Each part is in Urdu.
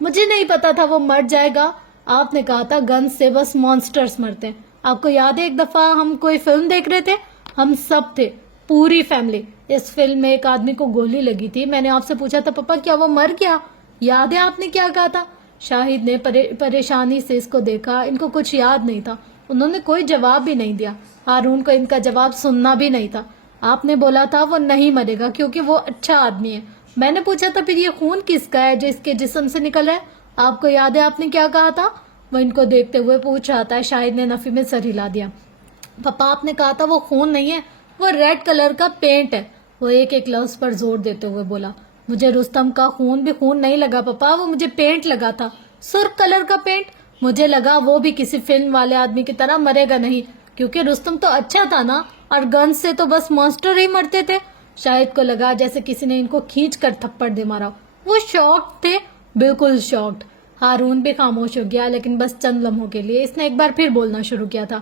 مجھے نہیں پتا تھا وہ مر جائے گا. آپ نے کہا تھا گن سے بس مانسٹرز مرتے ہیں. آپ کو یاد ہے ایک دفعہ ہم کوئی فلم دیکھ رہے تھے, ہم سب تھے, پوری فیملی. اس فلم میں ایک آدمی کو گولی لگی تھی. میں نے آپ سے پوچھا تھا پپا کیا وہ مر گیا؟ یاد ہے آپ نے کیا کہا تھا؟ شاہد نے پریشانی سے اس کو دیکھا. ان کو کچھ یاد نہیں تھا. انہوں نے کوئی جواب بھی نہیں دیا. ہارون کو ان کا جواب سننا بھی نہیں تھا. آپ نے بولا تھا وہ نہیں مرے گا کیونکہ وہ اچھا آدمی ہے. میں نے پوچھا تھا پھر یہ خون کس کا ہے جو اس کے جسم سے نکل ہے؟ آپ کو یاد ہے آپ نے کیا کہا تھا؟ وہ ان کو دیکھتے ہوئے پوچھ رہا تھا. شاہد نے نفی میں سر ہلا دیا. پپا آپ نے کہا تھا وہ خون نہیں ہے, وہ ریڈ کلر کا پینٹ ہے. وہ ایک ایک لفظ پر زور دیتے ہوئے بولا. مجھے رستم کا خون بھی خون نہیں لگا پپا, وہ مجھے پینٹ لگا تھا, سرخ کلر کا پینٹ. مجھے لگا وہ بھی کسی فلم والے آدمی کی طرح مرے گا نہیں, کیونکہ رستم تو اچھا تھا نا, اور گن سے تو بس مانسٹر ہی مرتے تھے. شاہد کو لگا جیسے کسی نے ان کو کھینچ کر تھپڑ دے مارا. وہ شاکڈ تھے, بالکل شاکڈ. ہارون بھی خاموش ہو گیا, لیکن بس چند لمحوں کے لیے. اس نے ایک بار پھر بولنا شروع کیا تھا.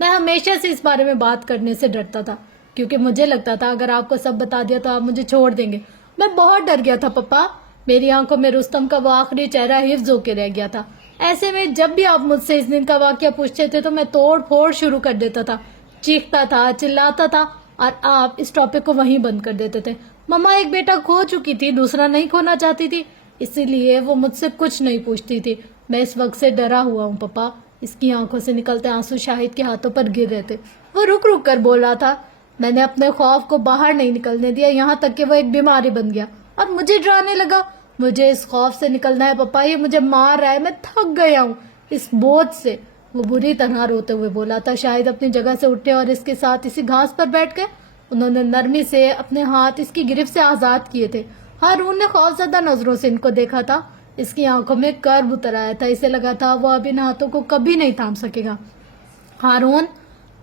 میں ہمیشہ سے اس بارے میں بات کرنے سے ڈرتا تھا, کیونکہ مجھے لگتا تھا اگر آپ کو سب بتا دیا تو آپ مجھے چھوڑ دیں گے. میں بہت ڈر گیا تھا پپا. میری آنکھوں میں رستم کا وہ آخری چہرہ حفظ ہو کے رہ گیا تھا. ایسے میں جب بھی آپ مجھ سے اس دن کا واقعہ پوچھتے تھے تو میں توڑ پھوڑ شروع کر دیتا تھا, چیختا تھا, چلاتا تھا, اور آپ اس ٹاپک کو وہیں بند کر دیتے تھے. مما ایک بیٹا کھو چکی تھی, دوسرا نہیں کھونا چاہتی تھی, اسی لیے وہ مجھ سے کچھ نہیں پوچھتی تھی. میں اس وقت سے ڈرا ہوا ہوں پپا. اس کی آنکھوں سے نکلتے آنسو شاہد کے ہاتھوں پر گر رہے تھے. وہ رک رک کر بول رہا تھا. میں نے اپنے خوف کو باہر نہیں نکلنے دیا, یہاں تک کہ وہ ایک بیماری بن گیا اور مجھے ڈرانے لگا. مجھے اس خوف سے نکلنا ہے پپا, یہ مجھے مار رہا ہے, میں تھک گیا ہوں اس بوجھ سے. وہ بری طرح روتے ہوئے بولا تھا. شاہد اپنی جگہ سے اٹھے اور اس کے ساتھ اسی گھاس پر بیٹھ گئے. انہوں نے نرمی سے اپنے ہاتھ اس کی گرفت سے آزاد کیے تھے. ہارون نے خوفزدہ نظروں سے ان کو دیکھا تھا. اس کی آنکھوں میں کرب اتر آیا تھا. اسے لگا تھا وہ اب ان ہاتھوں کو کبھی نہیں تھام سکے گا. ہارون,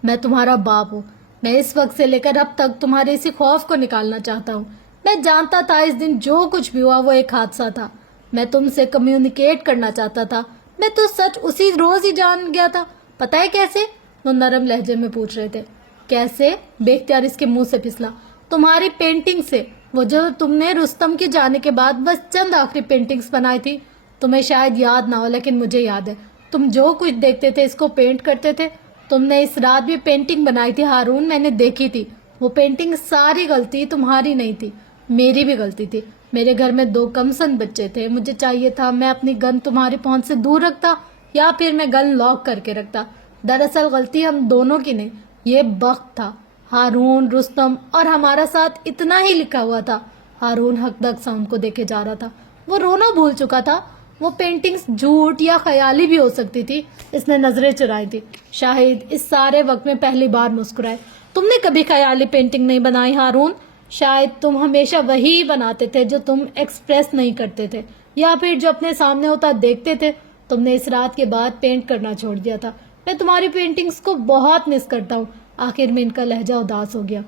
میں تمہارا باپ ہوں. میں اس وقت سے لے کر اب تک تمہارے اسی خوف کو نکالنا چاہتا ہوں. میں جانتا تھا اس دن جو کچھ بھی ہوا وہ ایک حادثہ تھا. میں تم سے کمیونیکیٹ کرنا چاہتا تھا. میں تو سچ اسی روز ہی جان گیا تھا. پتہ ہے کیسے؟ وہ نرم لہجے میں پوچھ رہے تھے. کیسے؟ بے اختیار اس کے منہ سے پھسلا. تمہاری پینٹنگ سے. وہ جو تم نے رستم کے جانے کے بعد بس چند آخری پینٹنگز بنائی تھی. تمہیں شاید یاد نہ ہو لیکن مجھے یاد ہے. تم جو کچھ دیکھتے تھے اس کو پینٹ کرتے تھے. تم نے اس رات بھی پینٹنگ بنائی تھی ہارون, میں نے دیکھی تھی. وہ پینٹنگ ساری غلطی تمہاری نہیں تھی, میری بھی غلطی تھی. میرے گھر میں 2 کمسن بچے تھے. مجھے چاہیے تھا میں اپنی گن تمہاری پہنچ سے دور رکھتا, یا پھر میں گن لاک کر کے رکھتا. دراصل غلطی ہم دونوں کی نہیں, یہ بخت تھا. ہارون, رستم اور ہمارا ساتھ اتنا ہی لکھا ہوا تھا. ہارون حق دق سا ان کو دیکھے جا رہا تھا. وہ رونا بھول چکا تھا. وہ پینٹنگز جھوٹ یا خیالی بھی ہو سکتی تھی. اس نے نظریں چرائی تھی. شاہد اس سارے وقت میں پہلی بار مسکرائے. تم نے کبھی خیالی پینٹنگ نہیں بنائی ہارون. شاید تم ہمیشہ وہی بناتے تھے جو تم ایکسپریس نہیں کرتے تھے, یا پھر جو اپنے سامنے ہوتا دیکھتے تھے. تم نے اس رات کے بعد پینٹ کرنا چھوڑ دیا تھا. میں تمہاری پینٹنگز کو بہت مس کرتا ہوں. آخر میں ان کا لہجہ اداس ہو گیا.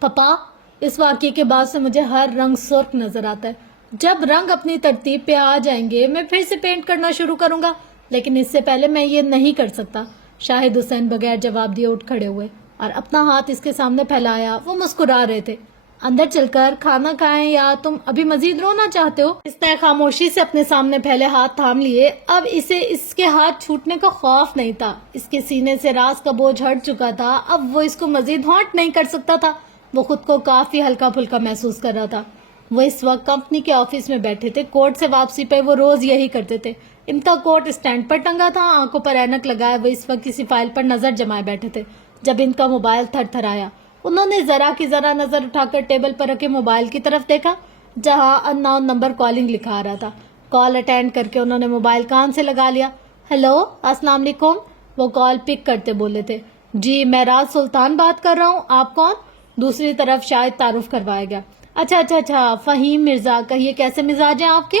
پپا, اس واقعے کے بعد سے مجھے ہر رنگ سرخ نظر آتا ہے. جب رنگ اپنی ترتیب پہ آ جائیں گے میں پھر سے پینٹ کرنا شروع کروں گا, لیکن اس سے پہلے میں یہ نہیں کر سکتا. شاہد حسین بغیر جواب دیے اٹھ کھڑے ہوئے اور اپنا ہاتھ اس کے سامنے پھیلایا. وہ مسکرا رہے تھے. اندر چل کر کھانا کھائیں یا تم ابھی مزید رونا چاہتے ہو؟ اس نے خاموشی سے اپنے سامنے پھیلے ہاتھ تھام لیے. اب اسے اس کے ہاتھ چھوٹنے کا خوف نہیں تھا. اس کے سینے سے راز کا بوجھ ہٹ چکا تھا. اب وہ اس کو مزید ہانٹ نہیں کر سکتا تھا. وہ خود کو کافی ہلکا پھلکا محسوس کر رہا تھا. وہ اس وقت کمپنی کے آفس میں بیٹھے تھے. کورٹ سے واپسی پہ وہ روز یہی کرتے تھے. ان کا کوٹ اسٹینڈ پر ٹنگا تھا, آنکھوں پر اینک لگائے وہ اس وقت کسی فائل پر نظر جمائے بیٹھے تھے جب ان کا موبائل تھر تھر آیا. انہوں نے ذرا کی ذرا نظر اٹھا کر ٹیبل پر رکھے موبائل کی طرف دیکھا جہاں ان نون نمبر کالنگ لکھا آ رہا تھا. کال اٹینڈ کر کے انہوں نے موبائل کان سے لگا لیا. ہیلو, السلام علیکم. وہ کال پک کرتے بولے تھے. جی میں راز سلطان بات کر رہا ہوں, آپ کون؟ دوسری طرف شاید تعارف کروایا گیا. اچھا, فہیم مرزا. کہیے کیسے مزاج ہیں آپ کے؟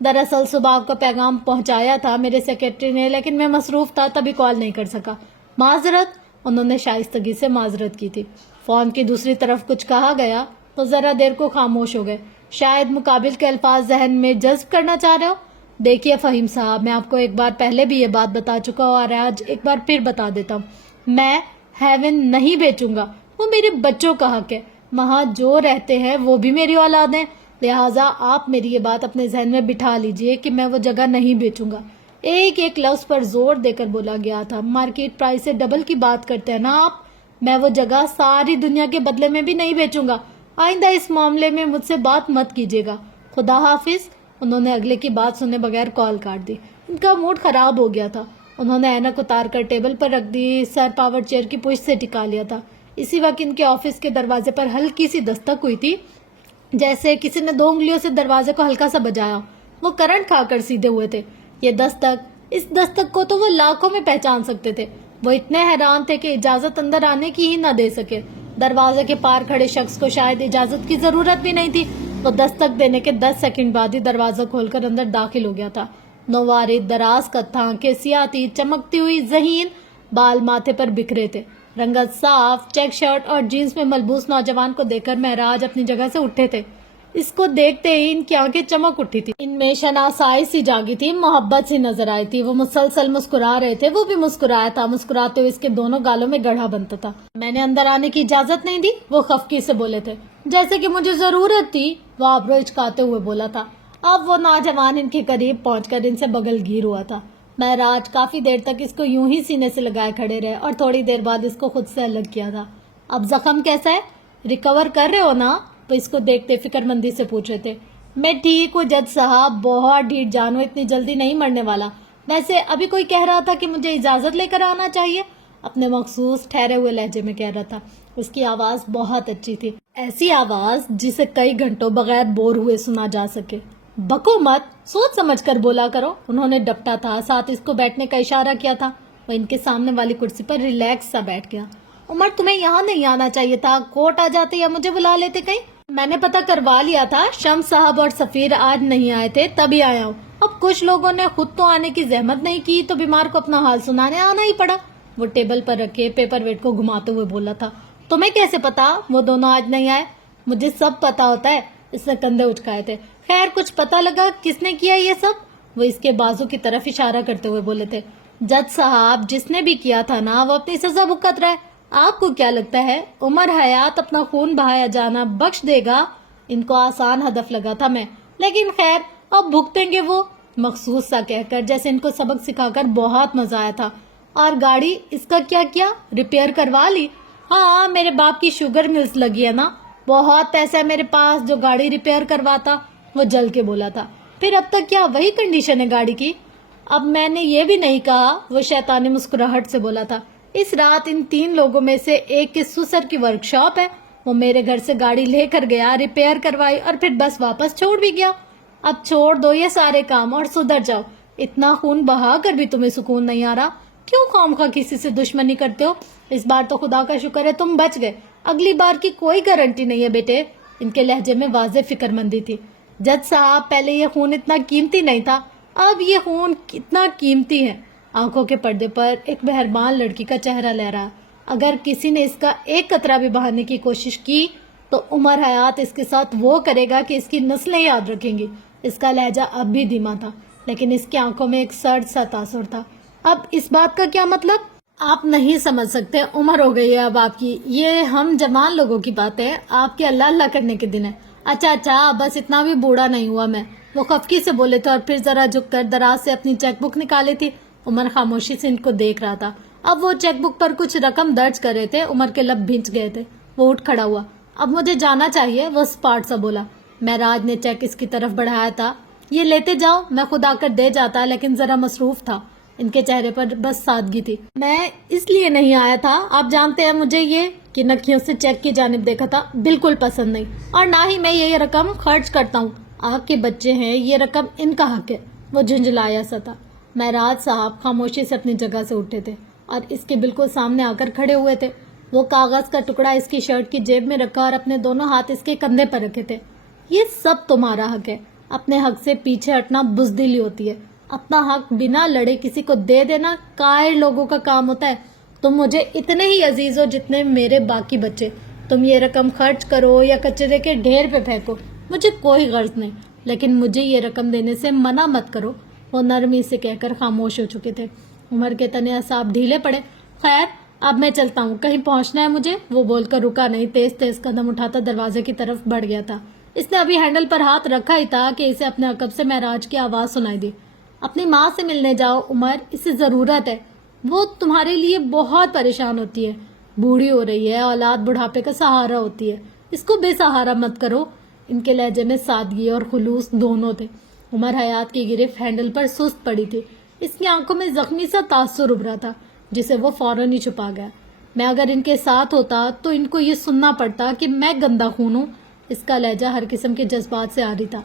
دراصل صبح آپ کا پیغام پہنچایا تھا میرے سیکرٹری نے, لیکن میں مصروف تھا تبھی کال نہیں کر سکا. معذرت. انہوں نے شائستگی سے معذرت کی تھی. فون کی دوسری طرف کچھ کہا گیا. وہ ذرا دیر کو خاموش ہو گئے. شاید مقابل کے الفاظ ذہن میں جذب کرنا چاہ رہے ہو. دیکھیے فہیم صاحب, میں آپ کو ایک بار پہلے بھی یہ بات بتا چکا ہوں اور آج ایک بار پھر بتا دیتا ہوں. میں ہیون نہیں بیچوں گا. وہ میرے بچوں کا حق ہے. وہاں جو رہتے ہیں وہ بھی میری اولاد ہیں. لہٰذا آپ میری یہ بات اپنے ذہن میں بٹھا لیجئے کہ میں وہ جگہ نہیں بیچوں گا۔ ایک ایک لفظ پر زور دے کر بولا گیا تھا۔ مارکیٹ پرائس سے ڈبل کی بات کرتے ہیں نا آپ، میں وہ جگہ ساری دنیا کے بدلے میں بھی نہیں بیچوں گا۔ آئندہ اس معاملے میں مجھ سے بات مت کیجیے گا۔ خدا حافظ۔ انہوں نے اگلے کی بات سنے بغیر کال کاٹ دی۔ ان کا موڈ خراب ہو گیا تھا۔ انہوں نے اینک اتار کر ٹیبل پر رکھ دی، سر پاور چیئر کی پشت سے ٹکا لیا تھا۔ اسی وقت ان کے آفس کے دروازے پر ہلکی سی دستک ہوئی تھی، جیسے کسی نے 2 انگلیوں سے دروازے کو ہلکا سا بجایا۔ وہ کرنٹ کھا کر سیدھے ہوئے تھے۔ یہ دستک، اس دستک کو تو وہ لاکھوں میں پہچان سکتے تھے۔ وہ اتنے حیران تھے کہ اجازت اندر آنے کی ہی نہ دے سکے۔ دروازے کے پار کھڑے شخص کو شاید اجازت کی ضرورت بھی نہیں تھی۔ وہ دستک دینے کے 10 سیکنڈ بعد ہی دروازہ کھول کر اندر داخل ہو گیا تھا۔ نووارد، دراز قد آنکھیں سیاہ تھی، چمکتی ہوئی ذہین، بال ماتھے پر بکھرے تھے۔ رنگت صاف، چیک شرٹ اور جینز میں ملبوس نوجوان کو دیکھ کر مہراج اپنی جگہ سے اٹھے تھے۔ اس کو دیکھتے ہی ان کی آنکھیں چمک اٹھی تھی، ان میں شناسائی سی جاگی تھی، محبت سی نظر آئی تھی۔ وہ مسلسل مسکرا رہے تھے، وہ بھی مسکرایا تھا۔ مسکراتے ہوئے اس کے دونوں گالوں میں گڑھا بنتا تھا۔ میں نے اندر آنے کی اجازت نہیں دی، وہ خفگی سے بولے تھے۔ جیسے کہ مجھے ضرورت تھی، وہ آبرو اچکاتے ہوئے بولا تھا۔ اب وہ نوجوان ان کے قریب پہنچ کر ان سے بغل گیر ہوا تھا۔ مہراج کافی دیر تک اس کو یوں ہی سینے سے لگائے کھڑے رہے اور تھوڑی دیر بعد اس کو خود سے الگ کیا تھا۔ اب زخم کیسا ہے؟ ریکور کر رہے ہو نا؟ وہ اس کو دیکھتے فکر مندی سے پوچھ رہے تھے۔ میں ٹھیک ہوں جج صاحب، بہت ڈھیٹ جانو، اتنی جلدی نہیں مرنے والا۔ ویسے ابھی کوئی کہہ رہا تھا کہ مجھے اجازت لے کر آنا چاہیے، اپنے مخصوص ٹھہرے ہوئے لہجے میں کہہ رہا تھا۔ اس کی آواز بہت اچھی تھی، ایسی آواز جسے کئی گھنٹوں بغیر بور ہوئے سنا جا سکے۔ بکو مت، سوچ سمجھ کر بولا کرو۔ انہوں نے ڈپٹا تھا، ساتھ اس کو بیٹھنے کا اشارہ کیا تھا۔ وہ ان کے سامنے والی کرسی پر ریلیکس سا بیٹھ گیا۔ عمر، تمہیں یہاں نہیں آنا چاہیے تھا، کورٹ آ جاتے یا مجھے بلا لیتے کہیں۔ میں نے پتہ کروا لیا تھا، شمس صاحب اور سفیر آج نہیں آئے تھے، تبھی آیا ہوں۔ اب کچھ لوگوں نے خود تو آنے کی زحمت نہیں کی تو بیمار کو اپنا حال سنانے آنا ہی پڑا۔ وہ ٹیبل پر رکھے پیپر ویٹ کو گھماتے ہوئے بولا تھا۔ تمہیں کیسے پتا وہ دونوں آج نہیں آئے؟ مجھے سب پتا ہوتا ہے۔ اس نے کندھے اچکائے تھے۔ خیر، کچھ پتا لگا کس نے کیا یہ سب؟ وہ اس کے بازو کی طرف اشارہ کرتے ہوئے بولے تھے۔ جج صاحب، جس نے بھی کیا تھا نا، وہ اپنی سزا بھگت رہا ہے۔ آپ کو کیا لگتا ہے عمر حیات اپنا خون بہایا جانا بخش دے گا؟ ان کو آسان ہدف لگا تھا میں، لیکن خیر اب بھگتیں گے وہ، مخصوص سا کہہ کر، جیسے ان کو سبق سکھا کر بہت مزہ آیا تھا۔ اور گاڑی اس کا کیا کیا؟ ریپیئر کروا لی؟ ہاں، میرے باپ کی شوگر ملز لگی ہے نا، بہت پیسہ ہے میرے پاس جو گاڑی ریپیئر کرواتا، وہ جل کے بولا تھا۔ پھر اب تک کیا وہی کنڈیشن ہے گاڑی کی؟ اب میں نے یہ بھی نہیں کہا، وہ شیطانی مسکراہٹ سے بولا تھا۔ اس رات ان 3 لوگوں میں سے ایک کے سسر کی ورک شاپ ہے، وہ میرے گھر سے گاڑی لے کر گیا، ریپیئر کروائی اور پھر بس واپس چھوڑ بھی گیا۔ اب چھوڑ دو یہ سارے کام اور سدھر جاؤ۔ اتنا خون بہا کر بھی تمہیں سکون نہیں آ رہا؟ کیوں خواہ کسی سے دشمنی کرتے ہو؟ اس بار تو خدا کا شکر ہے تم بچ گئے، اگلی بار کی کوئی گارنٹی نہیں ہے بیٹے۔ ان کے لہجے میں واضح فکر مندی تھی۔ جج صاحب، پہلے یہ خون اتنا قیمتی نہیں تھا، اب یہ خون کتنا قیمتی ہے۔ آنکھوں کے پردے پر ایک مہربان لڑکی کا چہرہ لہرا۔ اگر کسی نے اس کا ایک قطرہ بھی بہانے کی کوشش کی تو عمر حیات اس کے ساتھ وہ کرے گا کہ اس کی نسلیں یاد رکھیں گی۔ اس کا لہجہ اب بھی دھیما تھا، لیکن اس کی آنکھوں میں ایک سرد سا تاثر تھا۔ اب اس بات کا کیا مطلب؟ آپ نہیں سمجھ سکتے، عمر ہو گئی ہے اب آپ کی، یہ ہم جوان لوگوں کی بات ہے، آپ کے اللہ اللہ کرنے کے دن ہے۔ اچھا، بس اتنا بھی بوڑھا نہیں ہوا میں، وہ خفگی سے بولے تھے اور پھر ذرا جھک کر دراز سے اپنی چیک بک نکالی تھی۔ عمر خاموشی سے ان کو دیکھ رہا تھا۔ اب وہ چیک بک پر کچھ رقم درج کر رہے تھے۔ عمر کے لب بھینچ گئے تھے، وہ اٹھ کھڑا ہوا۔ اب مجھے جانا چاہیے، وہ اسپاٹ سا بولا۔ مہراج نے چیک اس کی طرف بڑھایا تھا۔ یہ لیتے جاؤ، میں خود آ کر دے جاتا، لیکن ذرا مصروف تھا۔ ان کے چہرے پر بس سادگی تھی۔ میں اس لیے نہیں آیا تھا، آپ جانتے ہیں مجھے یہ کہ نکھیوں سے چیک کی جانب دیکھا تھا بالکل پسند نہیں، اور نہ ہی میں یہ رقم خرچ کرتا ہوں۔ آپ کے بچے ہیں، یہ رقم ان کا حق ہے۔ وہ جھنجھلایا سا تھا۔ مہراج صاحب خاموشی سے اپنی جگہ سے اٹھے تھے اور اس کے بالکل سامنے آ کر کھڑے ہوئے تھے۔ وہ کاغذ کا ٹکڑا اس کی شرٹ کی جیب میں رکھا اور اپنے دونوں ہاتھ اس کے کندھے پر رکھے تھے۔ یہ سب تمہارا حق ہے، اپنے حق سے پیچھے ہٹنا بزدلی ہوتی ہے۔ اپنا حق بنا لڑے کسی کو دے دینا قائر لوگوں کا کام ہوتا ہے۔ تم مجھے اتنے ہی عزیز ہو جتنے میرے باقی بچے۔ تم یہ رقم خرچ کرو یا کچرے کے ڈھیر پہ پھینکو، مجھے کوئی غرض نہیں، لیکن مجھے یہ رقم دینے سے منع مت کرو۔ وہ نرمی سے کہہ کر خاموش ہو چکے تھے۔ عمر کے تنے اعصاب ڈھیلے پڑے۔ خیر، اب میں چلتا ہوں، کہیں پہنچنا ہے مجھے، وہ بول کر رکا نہیں، تیز تیز قدم اٹھاتا دروازے کی طرف بڑھ گیا تھا۔ اس نے ابھی ہینڈل پر ہاتھ رکھا ہی تھا کہ اسے اپنے عقب سے معراج کی آواز سنائی دی. اپنی ماں سے ملنے جاؤ عمر, اسے ضرورت ہے, وہ تمہارے لیے بہت پریشان ہوتی ہے, بوڑھی ہو رہی ہے, اولاد بڑھاپے کا سہارا ہوتی ہے, اس کو بے سہارا مت کرو. ان کے لہجے میں سادگی اور خلوص دونوں تھے. عمر حیات کی گرفت ہینڈل پر سست پڑی تھی. اس کی آنکھوں میں زخمی سا تاثر ابھرا تھا جسے وہ فوراً ہی چھپا گیا. میں اگر ان کے ساتھ ہوتا تو ان کو یہ سننا پڑتا کہ میں گندا خون ہوں. اس کا لہجہ ہر قسم کے جذبات سے عاری تھا.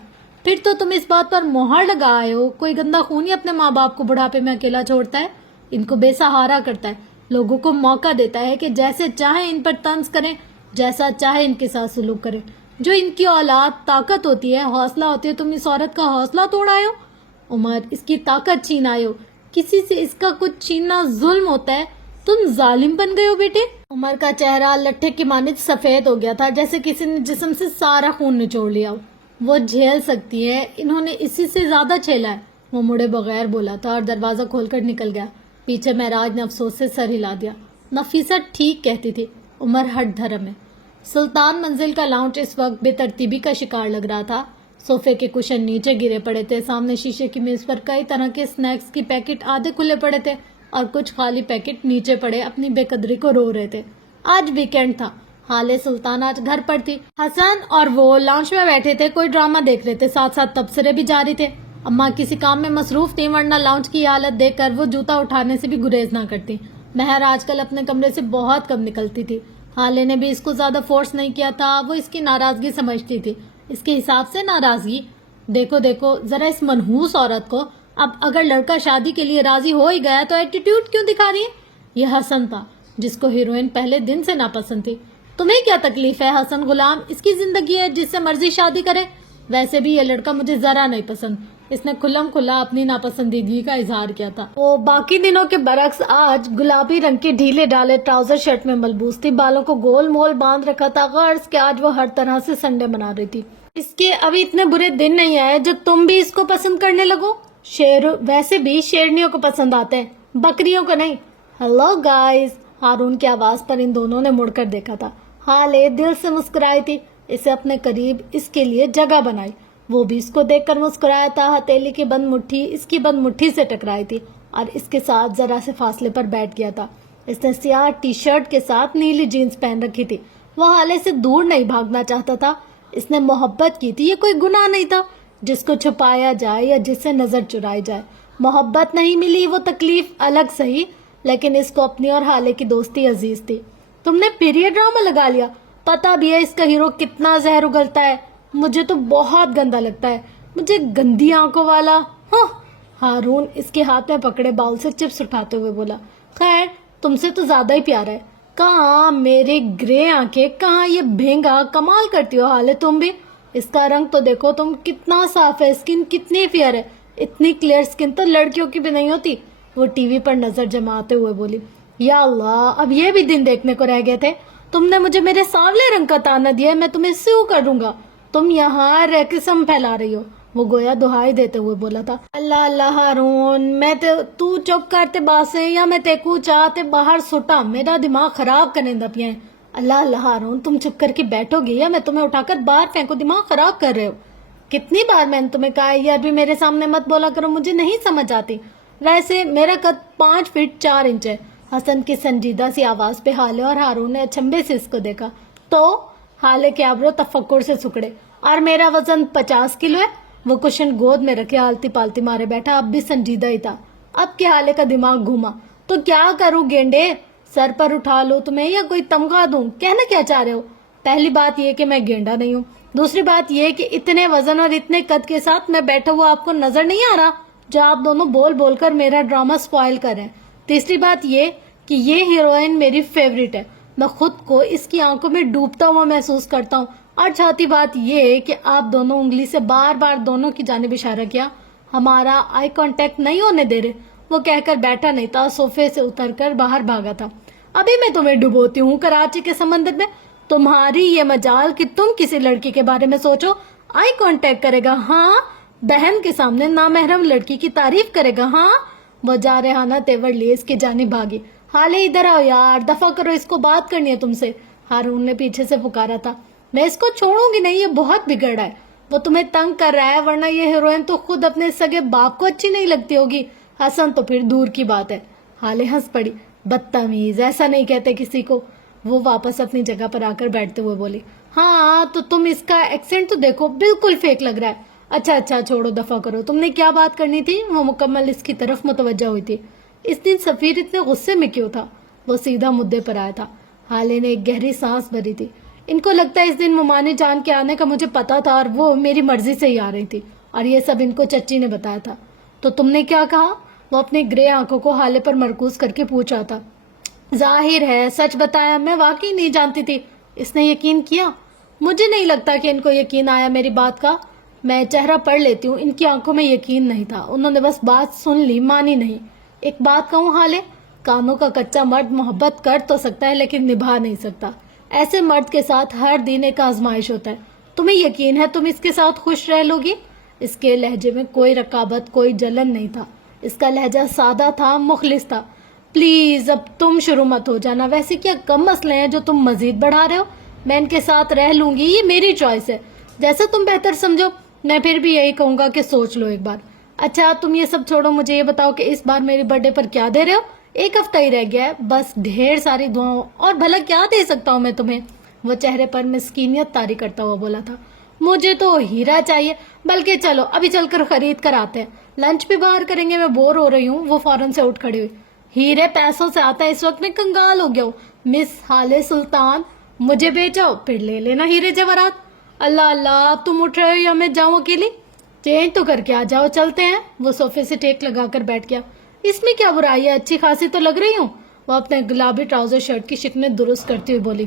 پھر تو تم اس بات پر مہر لگا آئے ہو, کوئی گندا خون ہی اپنے ماں باپ کو بڑھاپے میں اکیلا چھوڑتا ہے, ان کو بے سہارا کرتا ہے, لوگوں کو موقع دیتا ہے کہ جیسے چاہے ان پر طنز کریں, جیسا چاہے ان کے ساتھ سلوک کریں. جو ان کی اولاد طاقت ہوتی ہے, حوصلہ ہوتی ہے, تم اس عورت کا حوصلہ توڑ آئے ہو. عمر, اس کی طاقت چھین آئے ہو. کسی سے اس کا کچھ چھیننا ظلم ہوتا ہے. تم ظالم بن گئے ہو بیٹے. عمر کا چہرہ لٹھے کی مانند سفید ہو گیا تھا, جیسے کسی نے جسم سے سارا خون نچوڑ لیا ہو. وہ جھیل سکتی ہے, انہوں نے اسی سے زیادہ جھیلا ہے. وہ مڑے بغیر بولا تھا اور دروازہ کھول کر نکل گیا. پیچھے معراج نے افسوس سے سر ہلا دیا. نفیسہ ٹھیک کہتی تھی, عمر ہٹ دھرم ہے. سلطان منزل کا لاؤنج اس وقت بے ترتیبی کا شکار لگ رہا تھا. صوفے کے کشن نیچے گرے پڑے تھے. سامنے شیشے کی میز پر کئی طرح کے سنیکس کی پیکٹ آدھے کھلے پڑے تھے اور کچھ خالی پیکٹ نیچے پڑے اپنی بے قدری کو رو رہے تھے. آج ویکینڈ تھا. حالے سلطان آج گھر پر تھی. حسن اور وہ لاؤنج میں بیٹھے تھے, کوئی ڈرامہ دیکھ رہے تھے, ساتھ ساتھ تبصرے بھی جاری تھے. اماں کسی کام میں مصروف تھی, ورنہ لاؤنج کی حالت دیکھ کر وہ جوتا اٹھانے سے بھی گریز نہ کرتی. مہر آج کل اپنے کمرے سے بہت کم نکلتی تھی. حالے نے بھی اس کو زیادہ فورس نہیں کیا تھا. وہ اس کی ناراضگی سمجھتی تھی. اس کے حساب سے ناراضگی. دیکھو ذرا اس منحوس عورت کو. اب اگر لڑکا شادی کے لیے راضی ہو ہی گیا تو ایٹیٹیوڈ کیوں دکھا رہی ہے. یہ حسن تھا جس کو ہیروئن پہلے دن سے ناپسند تھی. تمہیں کیا تکلیف ہے حسن غلام, اس کی زندگی ہے, جس سے مرضی شادی کرے. ویسے بھی یہ لڑکا مجھے ذرا نہیں پسند. اس نے کھلم کھلا اپنی ناپسندیدگی کا اظہار کیا تھا. وہ باقی دنوں کے برعکس آج گلابی رنگ کے ڈھیلے ڈالے ٹراؤزر شرٹ میں ملبوس تھی. بالوں کو گول مول باندھ رکھا تھا. غرض کہ آج وہ ہر طرح سے سنڈے منا رہی تھی. اس کے ابھی اتنے برے دن نہیں آئے جو تم بھی اس کو پسند کرنے لگو. ویسے بھی شیرنیوں کو پسند آتے ہیں, بکریوں کو نہیں. Hello guys. ہارون کی آواز پر ان دونوں نے مڑ کر دیکھا تھا. حالے دل سے مسکرائی تھی. اسے اپنے قریب اس کے لیے جگہ بنائی. وہ بھی اس کو دیکھ کر مسکرایا تھا. ہتھیلی کی بند مٹھی اس کی بند مٹھی سے ٹکرائی تھی اور اس کے ساتھ ذرا سے فاصلے پر بیٹھ گیا تھا. اس نے سیاہ ٹی شرٹ کے ساتھ نیلی جینز پہن رکھی تھی. وہ حالے سے دور نہیں بھاگنا چاہتا تھا. اس نے محبت کی تھی, یہ کوئی گناہ نہیں تھا جس کو چھپایا جائے یا جس سے نظر چرائی جائے. محبت نہیں ملی وہ تکلیف الگ سہی, لیکن اس کو اپنی اور حالے کی دوستی عزیز تھی. تم نے پھر یہ ڈرامہ لگا لیا. پتا بھی ہے اس کا ہیرو کتنا زہر اگلتا ہے. مجھے تو بہت گندا لگتا ہے. مجھے گندی آنکھوں والا. ہارون اس کے ہاتھ میں پکڑے باؤل سے چپس اٹھاتے ہوئے بولا. خیر تم سے تو زیادہ ہی پیارا ہے. کہاں میرے گرے آنکھیں, کہاں یہ بھینگا. کمال کرتی ہو حالے تم بھی. اس کا رنگ تو دیکھو تم, کتنا صاف ہے, اسکن کتنی فیئر ہے. اتنی کلیئر اسکن تو لڑکیوں کی بھی نہیں ہوتی. وہ ٹی وی پر نظر جماتے ہوئے بولی. یا اللہ, اب یہ بھی دن دیکھنے کو رہ گئے تھے. تم نے مجھے میرے سانولے رنگ کا تانا دیا, میں تمہیں سیو کر دوں گا. تم یہاں قسم پھیلا رہی ہو. وہ گویا دہائی دیتے ہوئے بولا تھا. اللہ اللہ ہارون, میں تو چپ کرتے باسے یا میں تیکو چاہتے باہر سٹا. میرا دماغ خراب کرنے دا پیا ہے. اللہ اللہ ہارون, تم چپ کر کے بیٹھو گے یا میں تمہیں اٹھا کر باہر پھینکو. دماغ خراب کر رہے ہو. کتنی بار میں نے تمہیں کہا یہ ابھی میرے سامنے مت بولا کرو, مجھے نہیں سمجھ آتی. ویسے میرا قد 5 فٹ 4 انچ ہے. حسن کی سنجیدہ سی آواز پہ حالے اور ہارون نے اچنبے سے اس کو دیکھا. تو حالے کے ابرو تفکر سے سکڑے. اور میرا وزن 50 کلو ہے. وہ کشن گود میں رکھے آلتی پالتی مارے بیٹھا. اب بھی سنجیدہ ہی تھا. اب کے حالے کا دماغ گھوما. تو کیا کروں گینڈے, سر پر اٹھا لو تمہیں یا کوئی تمغہ دوں؟ کہنا کیا چاہ رہے ہو؟ پہلی بات یہ کہ میں گینڈا نہیں ہوں. دوسری بات یہ کہ اتنے وزن اور اتنے قد کے ساتھ میں بیٹھا ہوا آپ کو نظر نہیں آ رہا جو آپ دونوں بول بول کر میرا ڈرامہ سپوائل کر رہے ہیں. تیسری بات یہ کہ یہ ہیروئن میری فیوریٹ ہے. میں خود کو اس کی آنکھوں میں ڈوبتا ہوا محسوس کرتا ہوں. اور چوتھی بات یہ کہ آپ دونوں انگلی سے بار بار دونوں کی جانب اشارہ کیا. ہمارا آئی کانٹیکٹ نہیں ہونے دے رہے. وہ کہہ کر بیٹھا نہیں تھا, صوفے سے اتر کر باہر بھاگا تھا. ابھی میں تمہیں ڈبوتی ہوں کراچی کے سمندر میں. تمہاری یہ مجال کہ تم کسی لڑکی کے بارے میں سوچو. آئی کانٹیکٹ کرے گا, ہاں, بہن کے سامنے نامحرم لڑکی کی تعریف کرے گا, ہاں. وہ جارحانہ تیور لیے اس کی جانب بھاگی. حالے ادھر آؤ یار, دفع کرو, اس کو بات کرنی ہے تم سے. ہارون نے پیچھے سے پکارا تھا. میں اس کو چھوڑوں گی نہیں, یہ بہت بگڑا ہے, وہ تمہیں تنگ کر رہا ہے, ورنہ یہ ہیروئن تو خود اپنے سگے باپ کو اچھی نہیں لگتی ہوگی. حسن تو پھر دور کی بات ہے. ہالے ہنس پڑی. بدتمیز, ایسا نہیں کہتے کسی کو. وہ واپس اپنی جگہ پر آ کر بیٹھتے ہوئے بولی, ہاں تو تم اس کا ایکسنٹ تو دیکھو, بالکل فیک لگ رہا ہے. اچھا چھوڑو, دفع کرو, تم نے کیا بات کرنی تھی؟ وہ مکمل اس کی طرف متوجہ ہوئی تھی. اس دن سفیر اتنے غصے میں کیوں تھا؟ وہ سیدھا مدعے پر آیا تھا. حالے نے ایک گہری سانس بھری تھی. ان کو لگتا ہے اس دن ممانی جان کے آنے کا مجھے پتا تھا, اور وہ میری مرضی سے ہی آ رہی تھی, اور یہ سب ان کو چچی نے بتایا تھا. تو تم نے کیا کہا؟ وہ اپنی گرے آنکھوں کو حالے پر مرکوز کر کے پوچھا تھا. ظاہر ہے سچ بتایا, میں واقعی نہیں جانتی تھی. اس نے یقین کیا. مجھے نہیں لگتا کہ ان کو یقین آیا میری بات کا. میں چہرہ پڑھ لیتی ہوں, ان کی آنکھوں میں یقین نہیں تھا. انہوں نے بس بات سن لی, مانی نہیں. ایک بات کہوں حالے, کانوں کا کچا مرد محبت کر تو سکتا ہے لیکن نبھا نہیں سکتا. ایسے مرد کے ساتھ ہر دن ایک آزمائش ہوتا ہے. تمہیں یقین ہے تم اس کے ساتھ خوش رہ لو گی؟ اس کے لہجے میں کوئی رقابت, کوئی جلن نہیں تھا. اس کا لہجہ سادہ تھا, مخلص تھا. پلیز اب تم شروع مت ہو جانا. ویسے کیا کم مسئلے ہیں جو تم مزید بڑھا رہے ہو؟ میں ان کے ساتھ رہ لوں گی, یہ میری چوائس ہے, جیسا تم بہتر سمجھو. میں پھر بھی یہی کہوں گا کہ سوچ لو ایک بار. اچھا تم یہ سب چھوڑو, مجھے یہ بتاؤ کہ اس بار میری برتھ ڈے پر کیا دے رہے ہو؟ 1 ہفتہ ہی رہ گیا ہے, بس ڈھیر ساری دعاؤں, اور بھلا کیا دے سکتا ہوں میں تمہیں؟ وہ چہرے پر مسکینیت طاری کرتا ہوا بولا تھا. مجھے تو ہیرا چاہیے, بلکہ چلو ابھی چل کر خرید کر آتے ہیں, لنچ بھی باہر کریں گے, میں بور ہو رہی ہوں. وہ فوراً سے اٹھ کھڑی ہوئی. ہیرے پیسوں سے آتا ہے, اس وقت میں کنگال ہو گیا ہوں. مس حالے سلطان, مجھے بیچو پھر لے لینا ہیرے جواہرات. اللہ, تم اٹھ رہے ہو یا میں جاؤں اکیلی؟ چینج تو کر کے آ جاؤ, چلتے ہیں. وہ صوفے سے ٹیک لگا کر بیٹھ گیا. اس میں کیا برائی ہے, اچھی خاصی تو لگ رہی ہوں. وہ اپنے گلابی ٹراؤزر شرٹ کی شکنیں درست کرتی ہوئی بولی.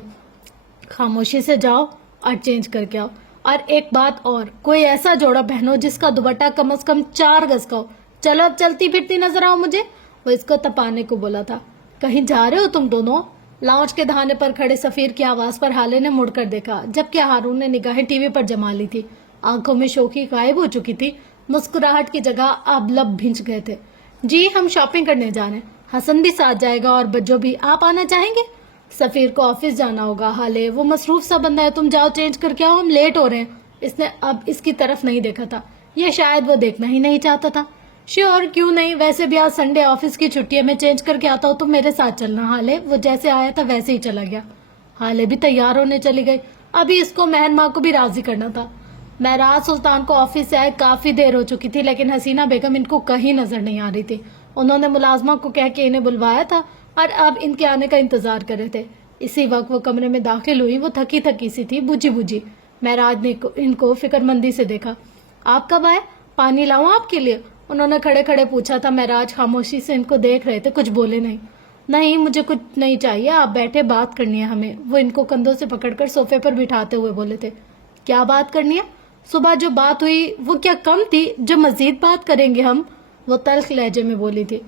خاموشی سے جاؤ اور چینج کر کے آؤ. اور ایک بات اور, کوئی ایسا جوڑا پہنو جس کا دوپٹہ کم از کم 4 گز کا ہو. چلو اب چلتی پھرتی نظر آؤ مجھے. وہ اس کو تپانے کو بولا تھا. کہیں جا رہے ہو تم دونوں؟ لاؤنج کے دھانے پر کھڑے سفیر کی آواز پر حالے نے مڑ کر دیکھا, جبکہ ہارون نے نگاہیں ٹی وی پر جما لی تھی. آنکھوں میں شوخی غائب ہو چکی تھی. مسکراہٹ کی جگہ اب لب بھنج گئے تھے. جی ہم شاپنگ کرنے جا رہے ہیں, حسن بھی ساتھ جائے گا اور بجو بھی. آپ آنا چاہیں گے؟ سفیر کو آفس جانا ہوگا حالے, وہ مصروف سا بندہ ہے, تم جاؤ چینج کر کے آؤ, ہم لیٹ ہو رہے ہیں. اس نے اب اس کی طرف نہیں دیکھا تھا, یہ شاید وہ دیکھنا ہی نہیں چاہتا تھا. شیور, کیوں نہیں, ویسے بھی آج سنڈے آفس کی چھٹی ہے, میں چینج کر کے آتا ہوں, تم میرے ساتھ چلنا. حالے, وہ جیسے آیا تھا ویسے ہی چلا گیا. حالے بھی تیار ہونے چلی گئی. ابھی اس کو مہر ماں کو بھی راضی کرنا تھا. مہراج سلطان کو آفس سے آئے کافی دیر ہو چکی تھی, لیکن حسینہ بیگم ان کو کہیں نظر نہیں آ رہی تھی. انہوں نے ملازمہ کو کہہ کے انہیں بلوایا تھا اور اب ان کے آنے کا انتظار کر رہے تھے. اسی وقت وہ کمرے میں داخل ہوئی. وہ تھکی تھکی سی تھی, بجھی. مہراج نے ان کو فکر مندی سے دیکھا. آپ کب آئے؟ پانی لاؤں آپ کے لیے؟ انہوں نے کھڑے کھڑے پوچھا تھا. مہراج خاموشی سے ان کو دیکھ رہے تھے, کچھ بولے نہیں. نہیں مجھے کچھ نہیں چاہیے, آپ بیٹھے, بات کرنی ہے ہمیں. وہ ان کو کندھوں سے پکڑ کر صوفے پر بٹھاتے ہوئے بولے تھے. کیا بات کرنی ہے؟ صبح جو بات ہوئی وہ کیا کم تھی جو مزید بات کریں گے ہم؟ وہ تلخ لہجے میں بولی تھی.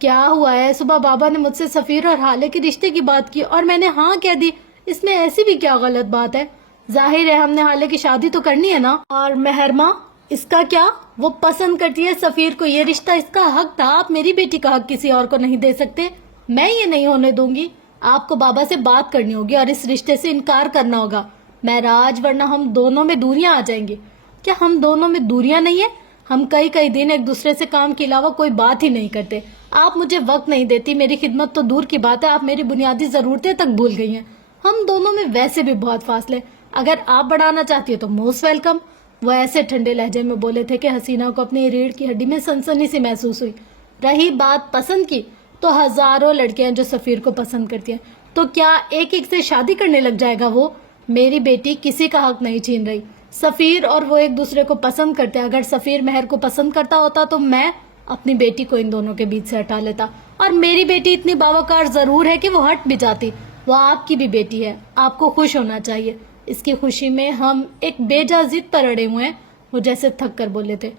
کیا ہوا ہے؟ صبح بابا نے مجھ سے سفیر اور حالے کے رشتے کی بات کی اور میں نے ہاں کہہ دی. اس میں ایسی بھی کیا غلط بات ہے؟ ظاہر ہے ہم نے حالے کی شادی تو کرنی ہے نا. اور مہرماں, اس کا کیا؟ وہ پسند کرتی ہے سفیر کو, یہ رشتہ اس کا حق تھا. آپ میری بیٹی کا حق کسی اور کو نہیں دے سکتے. میں یہ نہیں ہونے دوں گی. آپ کو بابا سے بات کرنی ہوگی اور اس رشتے سے انکار کرنا ہوگا مہراج, ورنہ ہم دونوں میں دوریاں آ جائیں گی. کیا ہم دونوں میں دوریاں نہیں ہیں؟ ہم کئی دن ایک دوسرے سے کام کے علاوہ کوئی بات ہی نہیں کرتے. آپ مجھے وقت نہیں دیتی, میری خدمت تو دور کی بات ہے, آپ میری بنیادی ضرورتیں تک بھول گئی ہیں. ہم دونوں میں ویسے بھی بہت فاصلے, اگر آپ بڑھانا چاہتی ہے تو موسٹ ویلکم. وہ ایسے ٹھنڈے لہجے میں بولے تھے کہ حسینہ کو اپنی ریڑھ کی ہڈی میں سنسنی سی محسوس ہوئی. رہی بات پسند کی, تو ہزاروں لڑکیاں جو سفیر کو پسند کرتی ہیں, تو کیا ایک سے شادی کرنے لگ جائے گا وہ؟ میری بیٹی کسی کا حق نہیں چھین رہی. سفیر اور وہ ایک دوسرے کو پسند کرتے. اگر سفیر مہر کو پسند کرتا ہوتا تو میں اپنی بیٹی کو ان دونوں کے بیچ سے ہٹا لیتا, اور میری بیٹی اتنی باوقار ضرور ہے کہ وہ ہٹ بھی جاتی. وہ آپ کی بھی بیٹی ہے, آپ کو خوش ہونا چاہیے. اس کی خوشی میں ہم ایک بے جا ضد پر اڑے ہوئے ہیں. وہ جیسے تھک کر بولے تھے.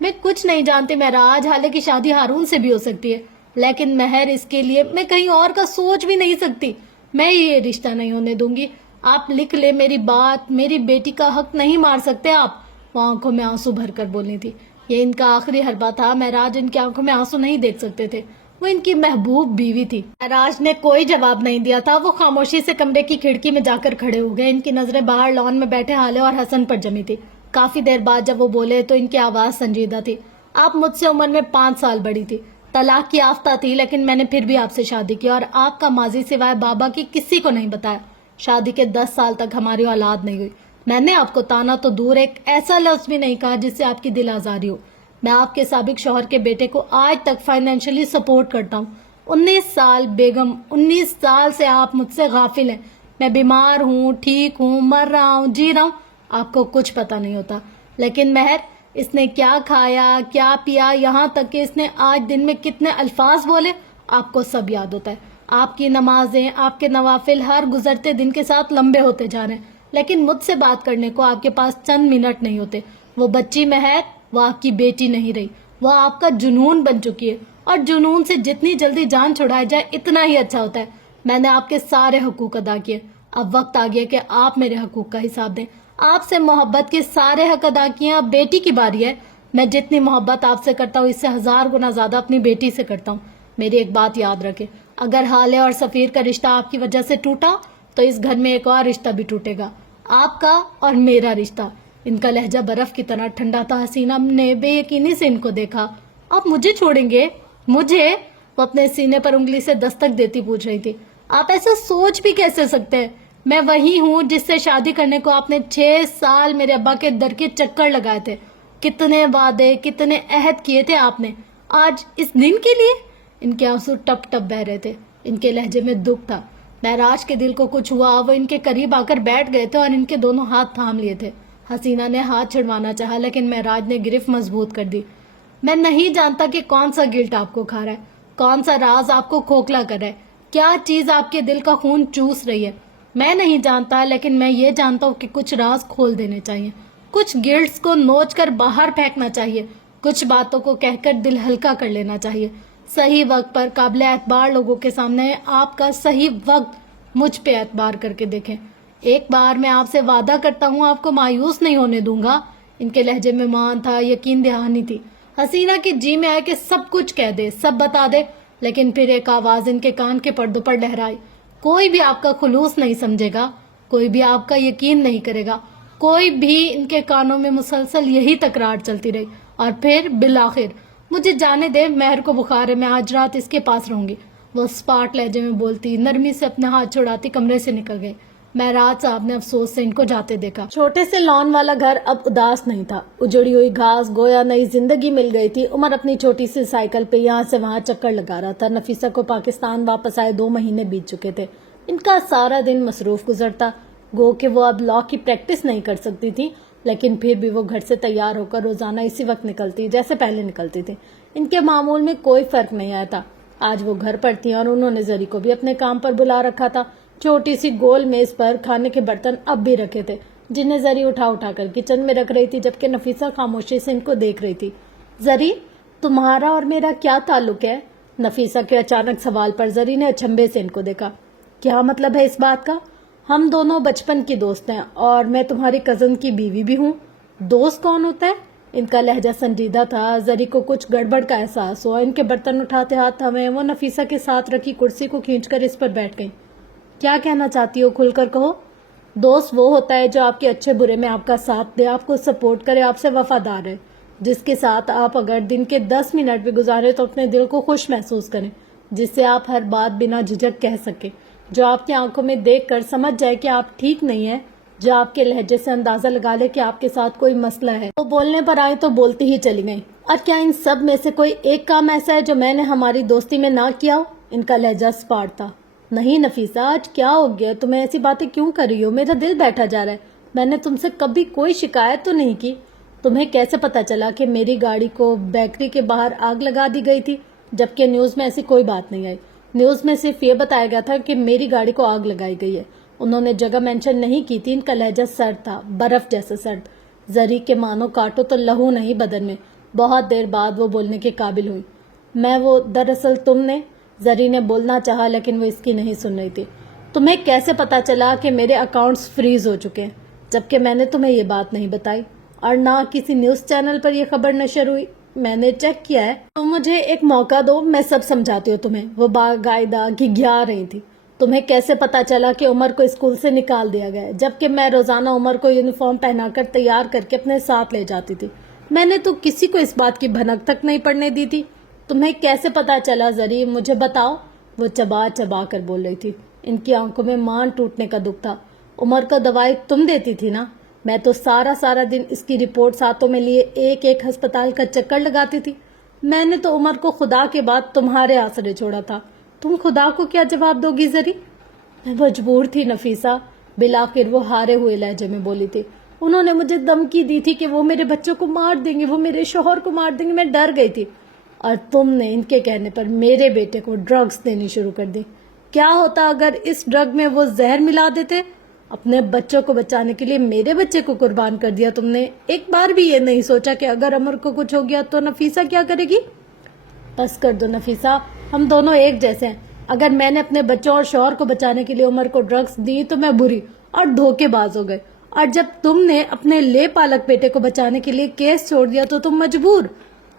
میں کچھ نہیں جانتی مہراج, حالے کی شادی ہارون سے بھی ہو سکتی ہے, لیکن مہر اس کے لیے میں کہیں اور کا سوچ بھی نہیں سکتی. میں یہ رشتہ نہیں ہونے دوں گی. آپ لکھ لے میری بات, میری بیٹی کا حق نہیں مار سکتے آپ. وہ آنکھوں میں آنسو بھر کر بولنی تھی. یہ ان کا آخری حربہ تھا. مہراج ان کی آنکھوں میں آنسو نہیں دیکھ سکتے تھے. وہ ان کی محبوب بیوی تھی۔ راج نے کوئی جواب نہیں دیا تھا، وہ خاموشی سے کمرے کی کھڑکی میں جا کر کھڑے ہو گئے۔ ان کی نظریں باہر لان میں بیٹھے حالے اور حسن پر جمی تھی۔ کافی دیر بعد جب وہ بولے تو ان کی آواز سنجیدہ تھی۔ آپ مجھ سے عمر میں 5 سال بڑی تھی، طلاق کی یافتہ تھی، لیکن میں نے پھر بھی آپ سے شادی کی اور آپ کا ماضی سوائے بابا کی کسی کو نہیں بتایا۔ شادی کے 10 سال تک ہماری اولاد نہیں ہوئی۔ میں نے آپ کو تانا تو دور ایک ایسا لفظ بھی نہیں کہا جس سے آپ کی دل آزاری ہو۔ میں آپ کے سابق شوہر کے بیٹے کو آج تک فائنینشلی سپورٹ کرتا ہوں۔ 19 سال بیگم، 19 سال سے آپ مجھ سے غافل ہیں۔ میں بیمار ہوں، ٹھیک ہوں، مر رہا ہوں، جی رہا ہوں، آپ کو کچھ پتا نہیں ہوتا۔ لیکن مہر، اس نے کیا کھایا، کیا پیا، یہاں تک کہ اس نے آج دن میں کتنے الفاظ بولے، آپ کو سب یاد ہوتا ہے۔ آپ کی نمازیں، آپ کے نوافل ہر گزرتے دن کے ساتھ لمبے ہوتے جا رہے ہیں، لیکن مجھ سے بات کرنے کو آپ کے پاس چند منٹ نہیں ہوتے۔ وہ بچی مہر، وہ آپ کی بیٹی نہیں رہی، وہ آپ کا جنون بن چکی ہے، اور جنون سے جتنی جلدی جان چھڑائی جائے اتنا ہی اچھا ہوتا ہے۔ میں نے آپ کے سارے حقوق ادا کیے، اب وقت آ گیا کہ آپ میرے حقوق کا حساب دیں۔ آپ سے محبت کے سارے حق ادا کیے، اب بیٹی کی باری ہے۔ میں جتنی محبت آپ سے کرتا ہوں اس سے 1000 گنا زیادہ اپنی بیٹی سے کرتا ہوں۔ میری ایک بات یاد رکھے، اگر حالے اور سفیر کا رشتہ آپ کی وجہ سے ٹوٹا تو اس گھر میں ایک اور رشتہ بھی ٹوٹے گا، آپ کا اور میرا رشتہ۔ ان کا لہجہ برف کی طرح ٹھنڈا تھا۔ حسینہ نے بے یقینی سے ان کو دیکھا۔ آپ مجھے چھوڑیں گے؟ مجھے؟ وہ اپنے سینے پر انگلی سے دستک دیتی پوچھ رہی تھی۔ آپ ایسا سوچ بھی کیسے سکتے ہیں؟ میں وہی ہوں جس سے شادی کرنے کو آپ نے 6 سال میرے ابا کے در کے چکر لگائے تھے۔ کتنے وعدے، کتنے عہد کیے تھے آپ نے، آج اس دن کے لیے؟ ان کے آنسو ٹپ ٹپ بہ رہے تھے، ان کے لہجے میں دکھ تھا۔ معراج کے دل کو کچھ ہوا، وہ ان کے قریب آ کر بیٹھ گئے تھے اور ان کے دونوں ہاتھ تھام لیے تھے۔ حسینہ نے ہاتھ چھڑوانا چاہا لیکن معراج نے گرفت مضبوط کر دی۔ میں نہیں جانتا کہ کون سا گلٹ آپ کو کھا رہا ہے، کون سا راز آپ کو کھوکھلا کر رہا ہے، کیا چیز آپ کے دل کا خون چوس رہی ہے۔ میں نہیں جانتا، لیکن میں یہ جانتا ہوں کہ کچھ راز کھول دینے چاہیے، کچھ گلٹس کو نوچ کر باہر پھینکنا چاہیے، کچھ باتوں کو کہہ کر دل ہلکا کر لینا چاہیے۔ صحیح وقت پر قابل اعتبار لوگوں کے سامنے آپ کا صحیح وقت مجھ پہ اعتبار کر کے دیکھیں۔ ایک بار میں آپ سے وعدہ کرتا ہوں آپ کو مایوس نہیں ہونے دوں گا۔ ان کے لہجے میں مان تھا، یقین دہانی تھی۔ حسینہ کے جی میں آئے کہ سب کچھ کہہ دے، سب بتا دے، لیکن پھر ایک آواز ان کے کان کے پردوں پر لہرائی۔ کوئی بھی آپ کا خلوص نہیں سمجھے گا، کوئی بھی آپ کا یقین نہیں کرے گا، کوئی بھی۔ ان کے کانوں میں مسلسل یہی تکرار چلتی رہی، اور پھر بالآخر، مجھے جانے دے، مہر کو بخار ہے، میں آج رات اس کے پاس رہوں گی۔ وہ اسپاٹ لہجے میں بولتی، نرمی سے اپنے ہاتھ چھڑاتی کمرے سے نکل گئی۔ معراج صاحب نے افسوس سے ان کو جاتے دیکھا۔ چھوٹے سے لان والا گھر اب اداس نہیں تھا، اجڑی ہوئی گھاس گویا نئی زندگی مل گئی تھی۔ عمر اپنی چھوٹی سی سائیکل پہ یہاں سے وہاں چکر لگا رہا تھا۔ نفیسہ کو پاکستان واپس آئے 2 مہینے بیت چکے تھے۔ ان کا سارا دن مصروف گزرتا، گو کہ وہ اب لا کی پریکٹس نہیں کر سکتی تھی، لیکن پھر بھی وہ گھر سے تیار ہو کر روزانہ اسی وقت نکلتی جیسے پہلے نکلتی تھی۔ ان کے معمول میں کوئی فرق نہیں آیا تھا۔ آج وہ گھر پر تھی اور انہوں نے زری کو بھی اپنے کام پر بلا رکھا تھا۔ چھوٹی سی گول میز پر کھانے کے برتن اب بھی رکھے تھے، جنہیں زری اٹھا اٹھا کر کچن میں رکھ رہی تھی، جبکہ نفیسہ خاموشی سے ان کو دیکھ رہی تھی۔ زری، تمہارا اور میرا کیا تعلق ہے؟ نفیسہ کے اچانک سوال پر زری نے اچنبھے سے ان کو دیکھا۔ کیا مطلب ہے اس بات کا؟ ہم دونوں بچپن کی دوست ہیں، اور میں تمہاری کزن کی بیوی بھی ہوں۔ دوست کون ہوتا ہے؟ ان کا لہجہ سنجیدہ تھا۔ زری کو کچھ گڑبڑ کا احساس ہوا۔ ان کے برتن اٹھاتے ہاتھ تھمے، وہ نفیسہ کے ساتھ رکھی کرسی کو کھینچ کر اس پر بیٹھ گئی۔ کیا کہنا چاہتی ہو؟ کھل کر کہو۔ دوست وہ ہوتا ہے جو آپ کے اچھے برے میں آپ کا ساتھ دے، آپ کو سپورٹ کرے، آپ سے وفادار ہے، جس کے ساتھ آپ اگر دن کے 10 منٹ بھی گزارے تو اپنے دل کو خوش محسوس کریں، جس سے آپ ہر بات بنا جھجک کہہ سکیں، جو آپ کی آنکھوں میں دیکھ کر سمجھ جائے کہ آپ ٹھیک نہیں ہیں، جو آپ کے لہجے سے اندازہ لگا لے کہ آپ کے ساتھ کوئی مسئلہ ہے۔ وہ بولنے پر آئی تو بولتی ہی چلی گئیں۔ اور کیا ان سب میں سے کوئی ایک کام ایسا ہے جو میں نے ہماری دوستی میں نہ کیا ہو؟ ان کا لہجہ سپاٹ تھا۔ نہیں نفیسہ، آج کیا ہو گیا؟ تمہیں ایسی باتیں کیوں کر رہی ہو؟ میرا دل بیٹھا جا رہا ہے۔ میں نے تم سے کبھی کوئی شکایت تو نہیں کی۔ تمہیں کیسے پتا چلا کہ میری گاڑی کو بیکری کے باہر آگ لگا دی گئی تھی، جبکہ نیوز میں ایسی کوئی بات نہیں آئی؟ نیوز میں صرف یہ بتایا گیا تھا کہ میری گاڑی کو آگ لگائی گئی ہے۔ انہوں نے جگہ مینشن نہیں کی تھی۔ ان کا لہجہ سرد تھا، برف جیسا سرد۔ زری کے مانو کاٹو تو لہو نہیں بدن میں۔ بہت دیر بعد وہ بولنے کے قابل ہوئی۔ میں وہ دراصل تم نے، زری نے بولنا چاہا لیکن وہ اس کی نہیں سن رہی تھی۔ تمہیں کیسے پتا چلا کہ میرے اکاؤنٹس فریز ہو چکے ہیں، جبکہ میں نے تمہیں یہ بات نہیں بتائی، اور نہ کسی نیوز چینل پر یہ خبر نشر ہوئی؟ میں نے چیک کیا ہے، تو مجھے ایک موقع دو، میں سب سمجھاتی ہوں تمہیں۔ وہ باقاعدہ گھگھا رہی تھی۔ تمہیں کیسے پتا چلا کہ عمر کو اسکول سے نکال دیا گیا ہے، جبکہ میں روزانہ عمر کو یونیفارم پہنا کر تیار کر کے اپنے ساتھ لے جاتی تھی؟ میں نے تو کسی کو اس بات کی بھنک تک نہیں پڑنے دی تھی۔ تمہیں کیسے پتا چلا زری؟ مجھے بتاؤ۔ وہ چبا چبا کر بول رہی تھی۔ ان کی آنکھوں میں مان ٹوٹنے کا دکھ تھا۔ عمر کو دوائی تم دیتی تھی نا؟ میں تو سارا دن اس کی رپورٹ ہاتھوں میں لیے ایک ایک ہسپتال کا چکر لگاتی تھی۔ میں نے تو عمر کو خدا کے بعد تمہارے آسرے چھوڑا تھا۔ تم خدا کو کیا جواب دو گی زری؟ میں مجبور تھی نفیسہ، بالآخر وہ ہارے ہوئے لہجے میں بولی تھی۔ انہوں نے مجھے دھمکی دی تھی کہ وہ میرے بچوں کو مار دیں گے، وہ میرے شوہر کو مار دیں گے۔ میں ڈر گئی تھی، اور تم نے ان کے کہنے پر میرے بیٹے کو ڈرگز دینی شروع کر دی۔ کیا ہوتا اگر اس ڈرگ میں وہ زہر ملا دیتے؟ اپنے بچوں کو بچانے کے لیے میرے بچے کو قربان کر دیا تم نے۔ ایک بار بھی یہ نہیں سوچا کہ اگر عمر کو کچھ ہو گیا تو نفیسہ کیا کرے گی؟ بس کر دو نفیسہ، ہم دونوں ایک جیسے ہیں۔ اگر میں نے اپنے بچوں اور شوہر کو بچانے کے لیے عمر کو ڈرگز دی تو میں بری اور دھوکے باز ہو گئے، اور جب تم نے اپنے لے پالک بیٹے کو بچانے کے لیے کیس چھوڑ دیا تو تم مجبور۔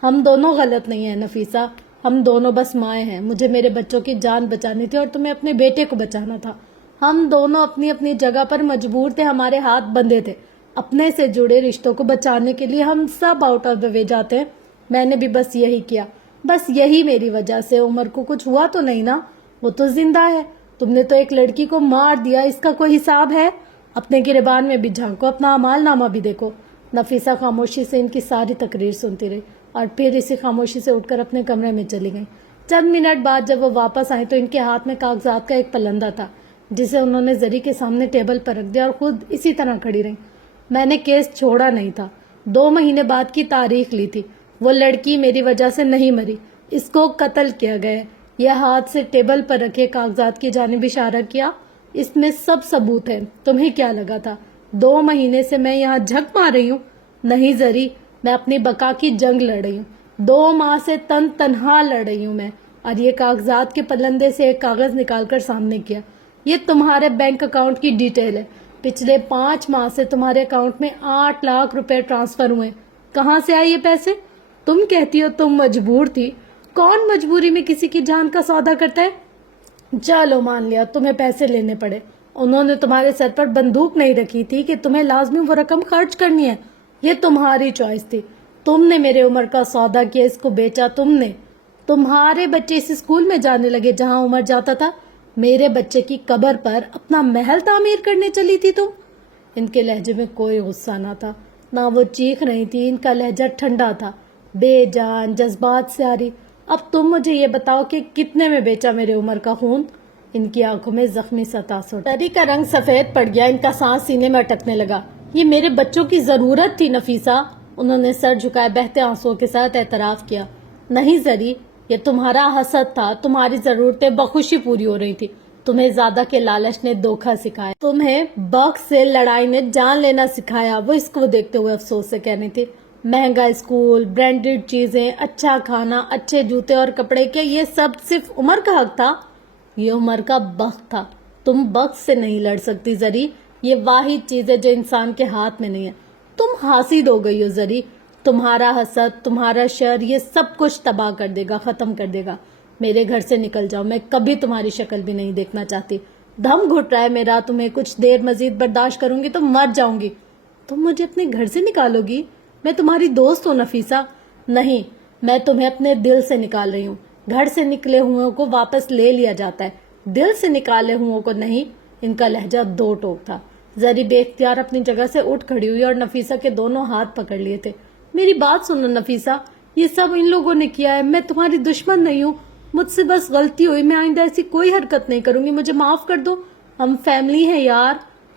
ہم دونوں غلط نہیں ہیں نفیسہ، ہم دونوں بس مائیں ہیں۔ مجھے میرے بچوں کی جان بچانی تھی اور تمہیں اپنے بیٹے کو بچانا تھا۔ ہم دونوں اپنی اپنی جگہ پر مجبور تھے، ہمارے ہاتھ بندھے تھے۔ اپنے سے جڑے رشتوں کو بچانے کے لیے ہم سب آؤٹ آف دا وے جاتے ہیں۔ میں نے بھی بس یہی کیا، بس یہی میری وجہ سے عمر کو کچھ ہوا تو نہیں نا؟ وہ تو زندہ ہے۔ تم نے تو ایک لڑکی کو مار دیا، اس کا کوئی حساب ہے؟ اپنے گریبان میں بھی جھانکو، اپنا اعمال نامہ بھی دیکھو۔ نفیسہ خاموشی سے ان کی ساری تقریر سنتی رہی اور پھر اسی خاموشی سے اٹھ کر اپنے کمرے میں چلی گئی۔ چند منٹ بعد جب وہ واپس آئیں تو ان کے ہاتھ میں کاغذات کا ایک پلندہ تھا، جسے انہوں نے زری کے سامنے ٹیبل پر رکھ دیا اور خود اسی طرح کھڑی رہیں۔ میں نے کیس چھوڑا نہیں تھا، 2 مہینے بعد کی تاریخ لی تھی۔ وہ لڑکی میری وجہ سے نہیں مری، اس کو قتل کیا گیا ہے۔ یہ ہاتھ سے ٹیبل پر رکھے کاغذات کی جانب اشارہ کیا۔ اس میں سب ثبوت ہے۔ تمہیں کیا لگا تھا 2 مہینے سے میں یہاں جھک مار رہی ہوں؟ نہیں زری، میں اپنی بقا کی جنگ لڑ رہی ہوں۔ 2 ماہ سے تنہا لڑ رہی ہوں میں۔ اور یہ کاغذات کے پلندے سے ایک کاغذ نکال کر سامنے کیا۔ یہ تمہارے بینک اکاؤنٹ کی ڈیٹیل ہے۔ پچھلے 5 ماہ سے تمہارے اکاؤنٹ میں 8 لاکھ روپے ٹرانسفر ہوئے۔ کہاں سے آئے یہ پیسے؟ تم کہتی ہو تم مجبور تھی۔ کون مجبوری میں کسی کی جان کا سودا کرتا ہے؟ چلو مان لیا تمہیں پیسے لینے پڑے۔ انہوں نے تمہارے سر پر بندوق نہیں رکھی تھی کہ تمہیں لازمی وہ رقم خرچ کرنی ہے۔ یہ تمہاری چوائس تھی۔ تم نے میرے عمر کا سودا کیا، اس کو بیچا تم نے۔ تمہارے بچے اس اسکول میں جانے لگے جہاں عمر جاتا تھا۔ میرے بچے کی قبر پر اپنا محل تعمیر کرنے چلی تھی تم۔ ان کے لہجے میں کوئی غصہ نہ تھا، نہ وہ چیخ رہی تھی۔ ان کا لہجہ ٹھنڈا تھا، بے جان، جذبات سے آری۔ اب تم مجھے یہ بتاؤ کہ کتنے میں بیچا میرے عمر کا خون؟ ان کی آنکھوں میں زخمی سا تاثر۔ تری کا رنگ سفید پڑ گیا، ان کا سانس سینے میں اٹکنے لگا۔ یہ میرے بچوں کی ضرورت تھی نفیسہ، انہوں نے سر جھکائے بہتے آنسوؤں کے ساتھ اعتراف کیا۔ نہیں زری، یہ تمہارا حسد تھا، تمہاری ضرورتیں بخوشی پوری ہو رہی تھی۔ تمہیں زیادہ کے لالچ نے دھوکہ سکھایا، تمہیں بخت سے لڑائی نے جان لینا سکھایا۔ وہ اس کو دیکھتے ہوئے افسوس سے کہنے تھی، مہنگا اسکول، برانڈڈ چیزیں، اچھا کھانا، اچھے جوتے اور کپڑے، کیا یہ سب صرف عمر کا حق تھا؟ یہ عمر کا بخت تھا۔ تم بخت سے نہیں لڑ سکتی زری، یہ واحد چیز ہے جو انسان کے ہاتھ میں نہیں ہے۔ تم حاسد ہو گئی ہو زری، تمہارا حسد، تمہارا شر، یہ سب کچھ تباہ کر دے گا، ختم کر دے گا۔ میرے گھر سے نکل جاؤ، میں کبھی تمہاری شکل بھی نہیں دیکھنا چاہتی۔ دم گھٹ رہا ہے میرا، تمہیں کچھ دیر مزید برداشت کروں گی تو مر جاؤں گی۔ تم مجھے اپنے گھر سے نکالو گی؟ میں تمہاری دوست ہوں نفیسہ۔ نہیں، میں تمہیں اپنے دل سے نکال رہی ہوں۔ گھر سے نکلے ہوئوں کو واپس لے لیا جاتا ہے، دل سے نکالے ہوئوں کو نہیں۔ ان کا لہجہ 2 ٹوک تھا۔ زری بے اختیار اپنی جگہ سے اٹھ کھڑی ہوئی اور نفیسہ کے دونوں ہاتھ پکڑ لیے تھے۔ میری بات سنو نفیسہ، یہ سب ان لوگوں نے کیا ہے، میں تمہاری دشمن نہیں ہوں، مجھ سے بس غلطی ہوئی، میں آئندہ ایسی کوئی حرکت نہیں کروں گی، مجھے معاف کر دو۔ ہم فیملی ہیں یار۔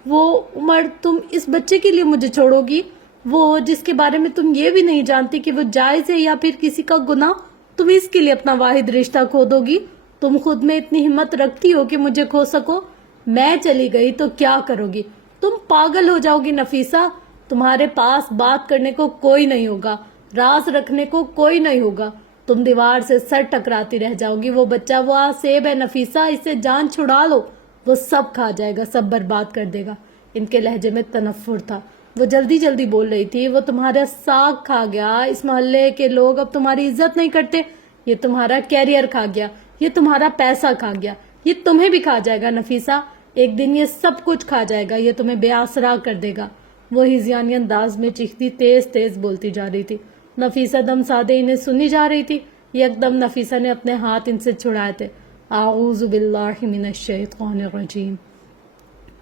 وہ عمر، تم اس بچے کے لیے مجھے چھوڑو گی؟ وہ جس کے بارے میں تم یہ بھی نہیں جانتی کہ وہ جائز ہے یا پھر کسی کا گناہ، تم اس کے لیے اپنا واحد رشتہ کھو دو گی؟ تم خود میں اتنی ہمت رکھتی ہو کہ مجھے کھو سکو؟ میں چلی گئی تو کیا کرو گی؟ تم پاگل ہو جاؤ گی نفیسہ۔ تمہارے پاس بات کرنے کو کوئی نہیں ہوگا، راز رکھنے کو کوئی نہیں ہوگا، تم دیوار سے سر ٹکراتی رہ جاؤ گی۔ وہ بچہ، وہ آسیب ہے نفیسہ، اسے جان چھڑا لو، وہ سب کھا جائے گا، سب برباد کر دے گا۔ ان کے لہجے میں تنفر تھا۔ وہ جلدی جلدی بول رہی تھی، وہ تمہارا ساگ کھا گیا، اس محلے کے لوگ اب تمہاری عزت نہیں کرتے، یہ تمہارا کیریئر کھا گیا، یہ تمہارا پیسہ کھا گیا، یہ تمہیں بھی کھا جائے گا نفیسہ، ایک دن یہ سب کچھ کھا جائے گا، یہ تمہیں بے آسرا کر دے گا۔ وہ ہذیانی انداز میں چیختی تیز تیز بولتی جا رہی تھی۔ نفیسہ دم سادے انہیں سنی جا رہی تھی۔ یک دم نفیسہ نے اپنے ہاتھ ان سے چھڑائے تھے۔ اعوذ باللہ من الشیطان الرجیم۔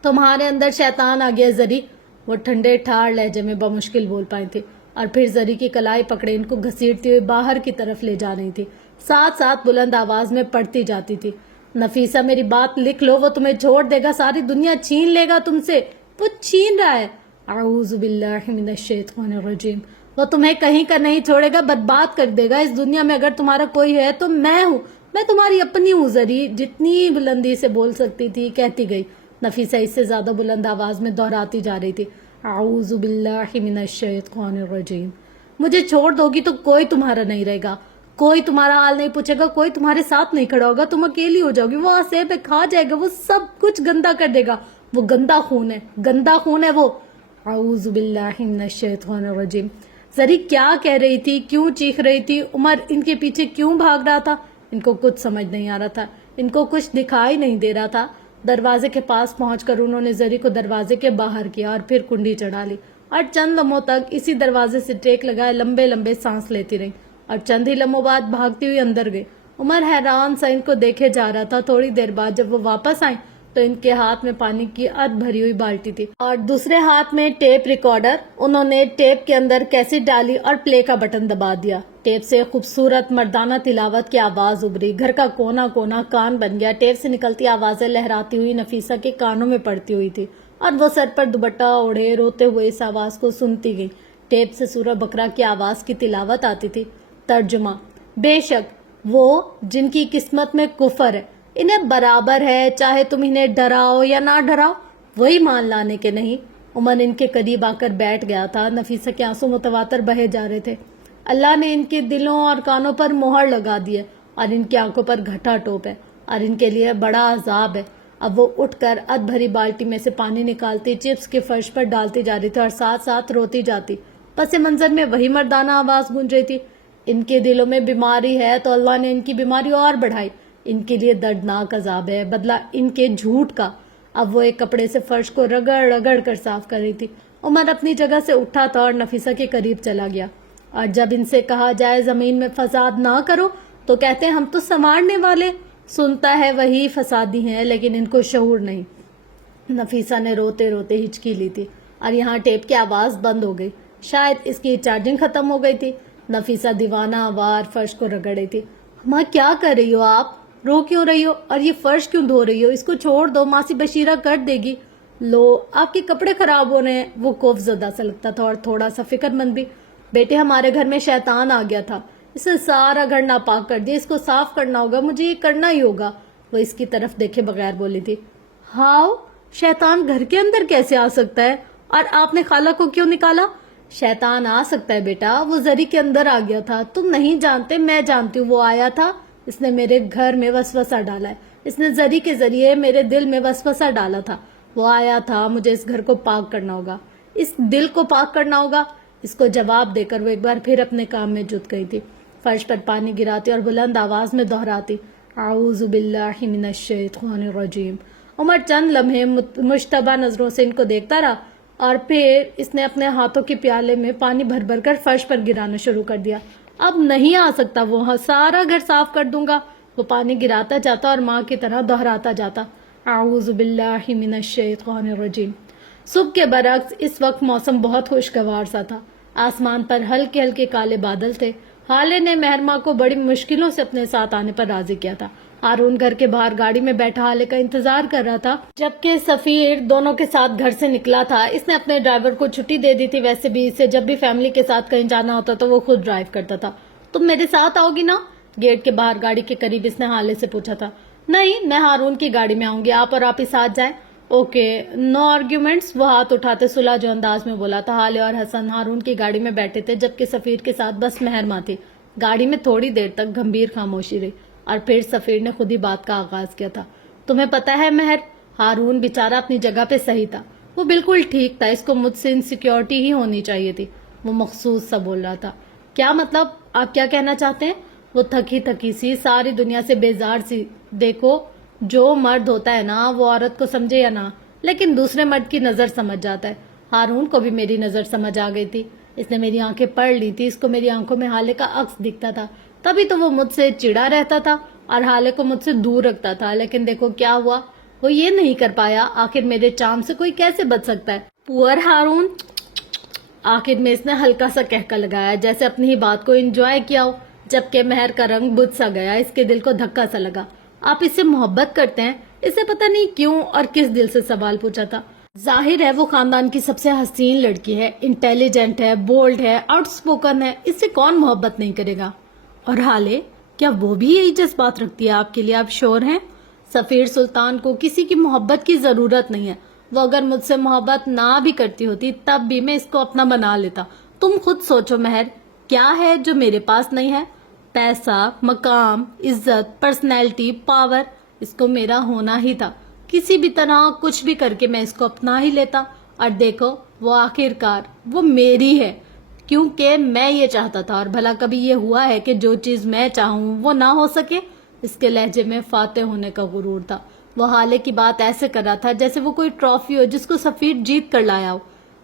تمہارے اندر شیطان آ گیا زری، وہ ٹھنڈے ٹھار لہجے میں بمشکل بول پائی تھی، اور پھر زری کی کلائی پکڑے ان کو گھسیٹتی ہوئی باہر کی طرف لے جا رہی تھی، ساتھ ساتھ بلند آواز میں پڑھتی جاتی تھی، نفیسہ میری بات لکھ لو، وہ تمہیں چھوڑ دے گا، ساری دنیا چھین لے گا تم سے، وہ چھین رہا ہے۔ اعوذ باللہ من الشیطان الرجیم۔ وہ تمہیں کہیں کا نہیں چھوڑے گا، برباد کر دے گا اس دنیا میں، اگر تمہارا کوئی ہے تو میں ہوں، میں تمہاری اپنی ہوں۔ زری جتنی بلندی سے بول سکتی تھی کہتی گئی۔ نفیسہ اس سے زیادہ بلند آواز میں دہراتی جا رہی تھی، اعوذ باللہ من الشیطان الرجیم۔ مجھے چھوڑ دو گی تو کوئی تمہارا نہیں رہے گا، کوئی تمہارا حال نہیں پوچھے گا، کوئی تمہارے ساتھ نہیں کھڑا ہوگا، تم اکیلی ہو جاؤ گی، وہ آسے پہ کھا جائے گا، وہ سب کچھ گندا کر دے گا، وہ گندا خون ہے، گندا خون ہے وہ۔ اعوذ باللہ من الشیطان الرجیم۔ زری کیا کہہ رہی تھی، کیوں چیخ رہی تھی، عمر ان کے پیچھے کیوں بھاگ رہا تھا، ان کو کچھ سمجھ نہیں آ رہا تھا، ان کو کچھ دکھائی نہیں دے رہا تھا۔ دروازے کے پاس پہنچ کر انہوں نے زری کو دروازے کے باہر کیا اور پھر کنڈی چڑھا لی، اور چند لمحوں تک اسی دروازے سے ٹیک لگائے لمبے لمبے سانس لیتی رہی، اور چند ہی لمحوں بعد بھاگتی ہوئی اندر گئی۔ عمر حیران سا ان کو دیکھے جا رہا تھا۔ تھوڑی دیر بعد جب وہ واپس آئیں تو ان کے ہاتھ میں پانی کی اد بھری ہوئی بالٹی تھی اور دوسرے ہاتھ میں ٹیپ ریکارڈر۔ انہوں نے ٹیپ کے اندر کیسٹ ڈالی اور پلے کا بٹن دبا دیا۔ ٹیپ سے خوبصورت مردانہ تلاوت کی آواز ابھری، گھر کا کونا کونا کان بن گیا۔ ٹیپ سے نکلتی آوازیں لہراتی ہوئی نفیسہ کے کانوں میں پڑتی ہوئی تھی، اور وہ سر پر دوپٹہ اوڑھے روتے ہوئے اس آواز کو سنتی گئی۔ ٹیپ سے سورہ بقرہ کی آواز کی تلاوت آتی تھی۔ ترجمہ: بے شک وہ جن کی قسمت میں کفر ہے، انہیں برابر ہے چاہے تم انہیں ڈراؤ یا نہ ڈراؤ، وہی مان لانے کے نہیں۔ عمر ان کے قریب آ کر بیٹھ گیا تھا۔ نفیسہ کے آنسو متواتر بہے جا رہے تھے۔ اللہ نے ان کے دلوں اور کانوں پر مہر لگا دی ہے، اور ان کی آنکھوں پر گھٹا ٹوپ ہے، اور ان کے لیے بڑا عذاب ہے۔ اب وہ اٹھ کر اد بھری بالٹی میں سے پانی نکالتی چپس کے فرش پر ڈالتی جا رہی تھی اور ساتھ ساتھ روتی جاتی۔ پس منظر میں وہی مردانہ آواز گونج رہی تھی، ان کے دلوں میں بیماری ہے تو اللہ نے ان کی بیماری اور بڑھائی، ان کے لیے دردناک عذاب ہے، بدلہ ان کے جھوٹ کا۔ اب وہ ایک کپڑے سے فرش کو رگڑ رگڑ کر صاف کر رہی تھی۔ عمر اپنی جگہ سے اٹھا تھا اور نفیسہ کے قریب چلا گیا، اور جب ان سے کہا جائے زمین میں فساد نہ کرو تو کہتے ہیں ہم تو سنوارنے والے۔ سنتا ہے وہی فسادی ہیں، لیکن ان کو شعور نہیں۔ نفیسہ نے روتے روتے ہچکی لی تھی، اور یہاں ٹیپ کی آواز بند ہو گئی، شاید اس کی چارجنگ ختم ہو گئی تھی۔ نفیسہ دیوانہ وار فرش کو رگڑ رہی تھی۔ ماں کیا کر رہی ہو آپ؟ رو کیوں رہی ہو؟ اور یہ فرش کیوں دھو رہی ہو؟ اس کو چھوڑ دو، ماسی بشیرہ کر دے گی۔ لو آپ کے کپڑے خراب ہو رہے ہیں۔ وہ خوف زدہ سا لگتا تھا اور تھوڑا سا فکر مند بھی۔ بیٹے ہمارے گھر میں شیطان آ گیا تھا، اس نے سارا گھر ناپاک کر دیا، اس کو صاف کرنا ہوگا، مجھے یہ کرنا ہی ہوگا۔ وہ اس کی طرف دیکھے بغیر بولی تھی۔ ہاؤ؟ شیطان گھر کے اندر کیسے آ سکتا ہے؟ اور آپ نے خالہ کو کیوں نکالا؟ شیطان آ سکتا ہے بیٹا، وہ زری کے اندر آ گیا تھا، تم نہیں جانتے، میں جانتی ہوں۔ وہ آیا تھا، اس نے میرے گھر میں وسوسہ ڈالا ہے، اس نے زری کے ذریعے میرے دل میں وسوسہ ڈالا تھا۔ وہ آیا تھا، مجھے اس گھر کو پاک کرنا ہوگا، اس دل کو پاک کرنا ہوگا۔ اس کو جواب دے کر وہ ایک بار پھر اپنے کام میں جٹ گئی تھی، فرش پر پانی گراتی اور بلند آواز میں دہراتی، اعوذ باللہ من الشیطان الرجیم۔ عمر چند لمحے مشتبہ نظروں سے ان کو دیکھتا رہا، اور پھر اس نے اپنے ہاتھوں کے پیالے میں پانی بھر بھر کر فرش پر گرانا شروع کر دیا۔ اب نہیں آ سکتا وہ، سارا گھر صاف کر دوں گا۔ وہ پانی گراتا جاتا اور ماں کی طرح دہراتا جاتا، اعوذ باللہ من الشیطان الرجیم۔ صبح کے برعکس اس وقت موسم بہت خوشگوار سا تھا، آسمان پر ہلکے ہلکے کالے بادل تھے۔ حالے نے مہرماں کو بڑی مشکلوں سے اپنے ساتھ آنے پر راضی کیا تھا۔ ہارون گھر کے باہر گاڑی میں بیٹھا حالے کا انتظار کر رہا تھا، جبکہ سفیر دونوں کے ساتھ گھر سے نکلا تھا۔ اس نے اپنے ڈرائیور کو چھٹی دے دی تھی، ویسے بھی اسے جب بھی فیملی کے ساتھ کہیں جانا ہوتا تو وہ خود ڈرائیو کرتا تھا۔ تم میرے ساتھ آؤ گی نا؟ گیٹ کے باہر گاڑی کے قریب اس نے حالے سے پوچھا تھا۔ نہیں، میں ہارون کی گاڑی میں آؤں گی، آپ اور آپ ہی ساتھ جائیں۔ اوکے، نو آرگیومنٹس، وہ ہاتھ اٹھاتے صلح جو انداز میں بولا تھا۔ حالے اور حسن ہارون کی گاڑی میں بیٹھے تھے، جبکہ سفیر کے ساتھ بس مہرماں تھی۔ گاڑی میں تھوڑی دیر تک گمبھیر خاموشی رہی، اور پھر سفیر نے خود ہی بات کا آغاز کیا تھا۔ تمہیں پتہ ہے مہر، ہارون بیچارہ اپنی جگہ پہ صحیح تھا، وہ بالکل ٹھیک تھا، اس کو مجھ سے انسیکیورٹی ہی ہونی چاہیے تھی۔ وہ مخصوص سا بول رہا تھا۔ کیا مطلب؟ آپ کیا کہنا چاہتے ہیں؟ وہ تھکی تھکی سی، ساری دنیا سے بیزار سی۔ دیکھو، جو مرد ہوتا ہے نا، وہ عورت کو سمجھے یا نہ، لیکن دوسرے مرد کی نظر سمجھ جاتا ہے۔ ہارون کو بھی میری نظر سمجھ آ گئی تھی، اس نے میری آنکھیں پڑھ لی تھی، اس کو میری آنکھوں میں حالے کا عکس دکھتا تھا، تبھی تو وہ مجھ سے چڑا رہتا تھا اور حالے کو مجھ سے دور رکھتا تھا۔ لیکن دیکھو کیا ہوا، وہ یہ نہیں کر پایا۔ آخر میرے چام سے کوئی کیسے بچ سکتا ہے؟ پور ہارون۔ آخر میں اس نے ہلکا سا کہکا لگایا، جیسے اپنی ہی بات کو انجوائے کیا ہو، جبکہ مہر کا رنگ بجھ سا گیا، اس کے دل کو دھکا سا لگا۔ آپ اس سے محبت کرتے ہیں؟ اسے پتہ نہیں کیوں اور کس دل سے سوال پوچھا تھا۔ ظاہر ہے وہ خاندان کی سب سے حسین لڑکی ہے، انٹیلیجنٹ ہے، بولڈ ہے، آؤٹ سپوکن ہے، اس سے کون محبت نہیں کرے گا؟ اور حالے، کیا وہ بھی یہی جذبات رکھتی ہے آپ کے لیے؟ آپ شور ہیں؟ سفیر سلطان کو کسی کی محبت کی ضرورت نہیں ہے، وہ اگر مجھ سے محبت نہ بھی کرتی ہوتی تب بھی میں اس کو اپنا بنا لیتا۔ تم خود سوچو مہر، کیا ہے جو میرے پاس نہیں ہے؟ پیسہ، مقام، عزت، پرسنالٹی، پاور، اس کو میرا ہونا ہی تھا۔ کسی بھی طرح کچھ بھی کر کے میں اس کو اپنا ہی لیتا، اور دیکھو وہ آخرکار وہ میری ہے، کیونکہ میں یہ چاہتا تھا۔ اور بھلا کبھی یہ ہوا ہے کہ جو چیز میں چاہوں وہ نہ ہو سکے؟ اس کے لہجے میں فاتح ہونے کا غرور تھا۔ وہ حالے کی بات ایسے کر رہا تھا جیسے وہ کوئی ٹرافی ہو جس کو سفیر جیت کر لایا ہو۔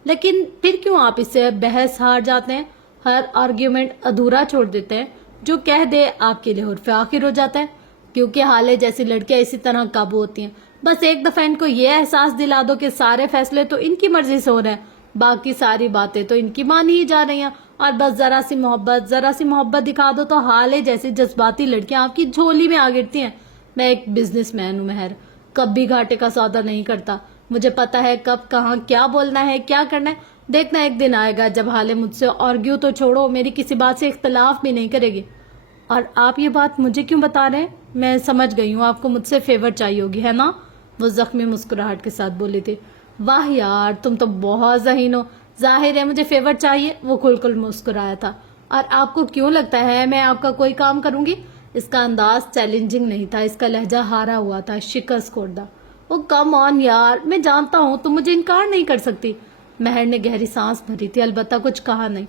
لیکن پھر کیوں آپ اس سے بحث ہار جاتے ہیں؟ ہر آرگیومنٹ ادھورا چھوڑ دیتے ہیں، جو کہہ دے آپ کے لیے حرف آخر ہو جاتا ہے۔ کیونکہ حالے جیسی لڑکیاں اسی طرح قابو ہوتی ہیں، بس ایک دفعہ ان کو یہ احساس دلا دو کہ سارے فیصلے تو ان کی مرضی سے ہو رہے ہیں، باقی ساری باتیں تو ان کی مانی ہی جا رہی ہیں، اور بس ذرا سی محبت دکھا دو تو حالے جیسی جذباتی لڑکیاں آپ کی جھولی میں آ گرتی ہیں۔ میں ایک بزنس مین ہوں مہر، کبھی گھاٹے کا سودا نہیں کرتا۔ مجھے پتا ہے کب کہاں کیا بولنا ہے، کیا کرنا ہے۔ دیکھنا ایک دن آئے گا جب حالے مجھ سے آرگیو تو چھوڑو، میری کسی بات سے اختلاف بھی نہیں کرے گی۔ اور آپ یہ بات مجھے کیوں بتا رہے ہیں؟ میں سمجھ گئی ہوں، آپ کو مجھ سے فیور چاہیے ہوگی، ہے نا؟ وہ زخمی مسکراہٹ کے ساتھ بولی تھی۔ واہ یار، تم تو بہت ذہین ہو، ظاہر ہے مجھے فیور چاہیے۔ وہ کھل کھل مسکرایا تھا۔ اور آپ کو کیوں لگتا ہے میں آپ کا کوئی کام کروں گی؟ اس کا انداز چیلنجنگ نہیں تھا، اس کا لہجہ ہارا ہوا تھا، شکست خوردہ۔ وہ کم آن یار، میں جانتا ہوں تم مجھے انکار نہیں کر سکتی۔ مہر نے گہری سانس بھری تھی، البتہ کچھ کہا نہیں۔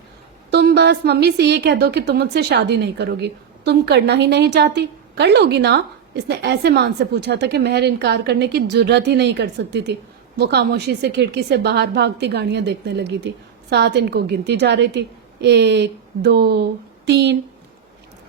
تم بس ممی سے یہ کہہ دو کہ تم مجھ سے شادی نہیں کرو گی۔ تم کرنا ہی نہیں چاہتی، کر لو گی نا؟ اس نے ایسے مان سے پوچھا تھا کہ مہر انکار کرنے کی جرت ہی نہیں کر سکتی تھی۔ وہ خاموشی سے کھڑکی سے باہر بھاگتی گاڑیاں دیکھنے لگی تھی، ساتھ ان کو گنتی جا رہی تھی، 1 2 3۔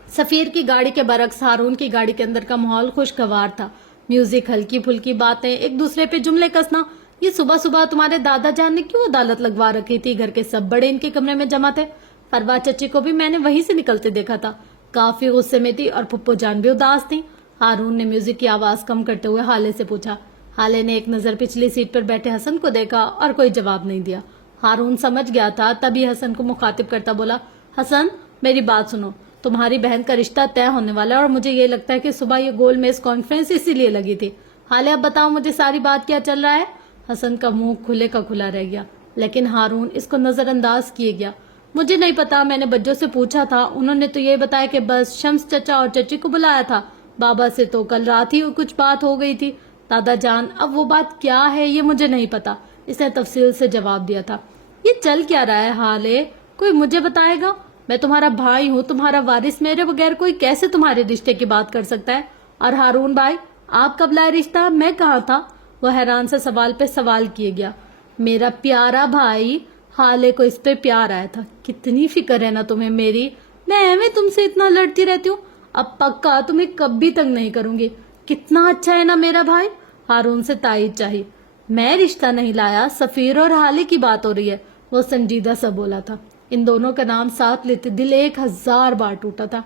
سفیر کی گاڑی کے برعکس ہارون کی گاڑی کے اندر کا ماحول خوشگوار تھا۔ میوزک، ہلکی پھلکی باتیں، ایک دوسرے پہ جملے کسنا۔ یہ صبح صبح تمہارے دادا جان نے کیوں عدالت لگوا رکھی تھی؟ گھر کے سب بڑے ان کے کمرے میں جمع تھے، فروا چچی کو بھی میں نے وہیں سے نکلتے دیکھا تھا، کافی غصے میں تھی، اور پھپھو جان بھی اداس تھی۔ ہارون نے میوزک کی آواز کم کرتے ہوئے حالے سے پوچھا۔ حالے نے ایک نظر پچھلی سیٹ پر بیٹھے حسن کو دیکھا اور کوئی جواب نہیں دیا۔ ہارون سمجھ گیا تھا، تبھی حسن کو مخاطب کرتا بولا، حسن میری بات سنو، تمہاری بہن کا رشتہ طے ہونے والا ہے، اور مجھے یہ لگتا ہے کہ صبح یہ گول میز کانفرنس اسی لیے لگی تھی۔ حالے اب بتاؤ مجھے ساری بات کیا چل رہا ہے؟ حسن کا منہ کھلے کا کھلا رہ گیا، لیکن ہارون اس کو نظر انداز کیے گیا۔ مجھے نہیں پتا، میں نے بچوں سے پوچھا تھا، انہوں نے تو یہ بتایا کہ بس شمس چچا اور چچی کو بلایا تھا، بابا سے تو کل رات ہی کچھ بات ہو گئی تھی۔ دادا جان، اب وہ بات کیا ہے یہ مجھے نہیں پتا، اس نے تفصیل سے جواب دیا تھا۔ یہ چل کیا رہا ہے حالے؟ کوئی مجھے بتائے گا؟ میں تمہارا بھائی ہوں، تمہارا وارث، میرے بغیر کوئی کیسے تمہارے رشتے کی بات کر سکتا ہے؟ اور ہارون بھائی، آپ کب لائے رشتہ؟ میں کہاں تھا؟ وہ حیران سے سوال پہ سوال کیے گیا۔ میرا پیارا بھائی، حالے کو اس پہ پیار آیا تھا۔ کتنی فکر ہے نا تمہیں میری، میں ایویں تم سے اتنا لڑتی رہتی ہوں، اب پکا تمہیں کبھی تنگ نہیں کروں گی۔ کتنا اچھا ہے نا میرا بھائی؟ ہارون سے تائید چاہیے۔ میں رشتہ نہیں لایا، سفیر اور حالے کی بات ہو رہی ہے، وہ سنجیدہ سا بولا تھا۔ ان دونوں کا نام ساتھ لیتے دل 1000 بار ٹوٹا تھا۔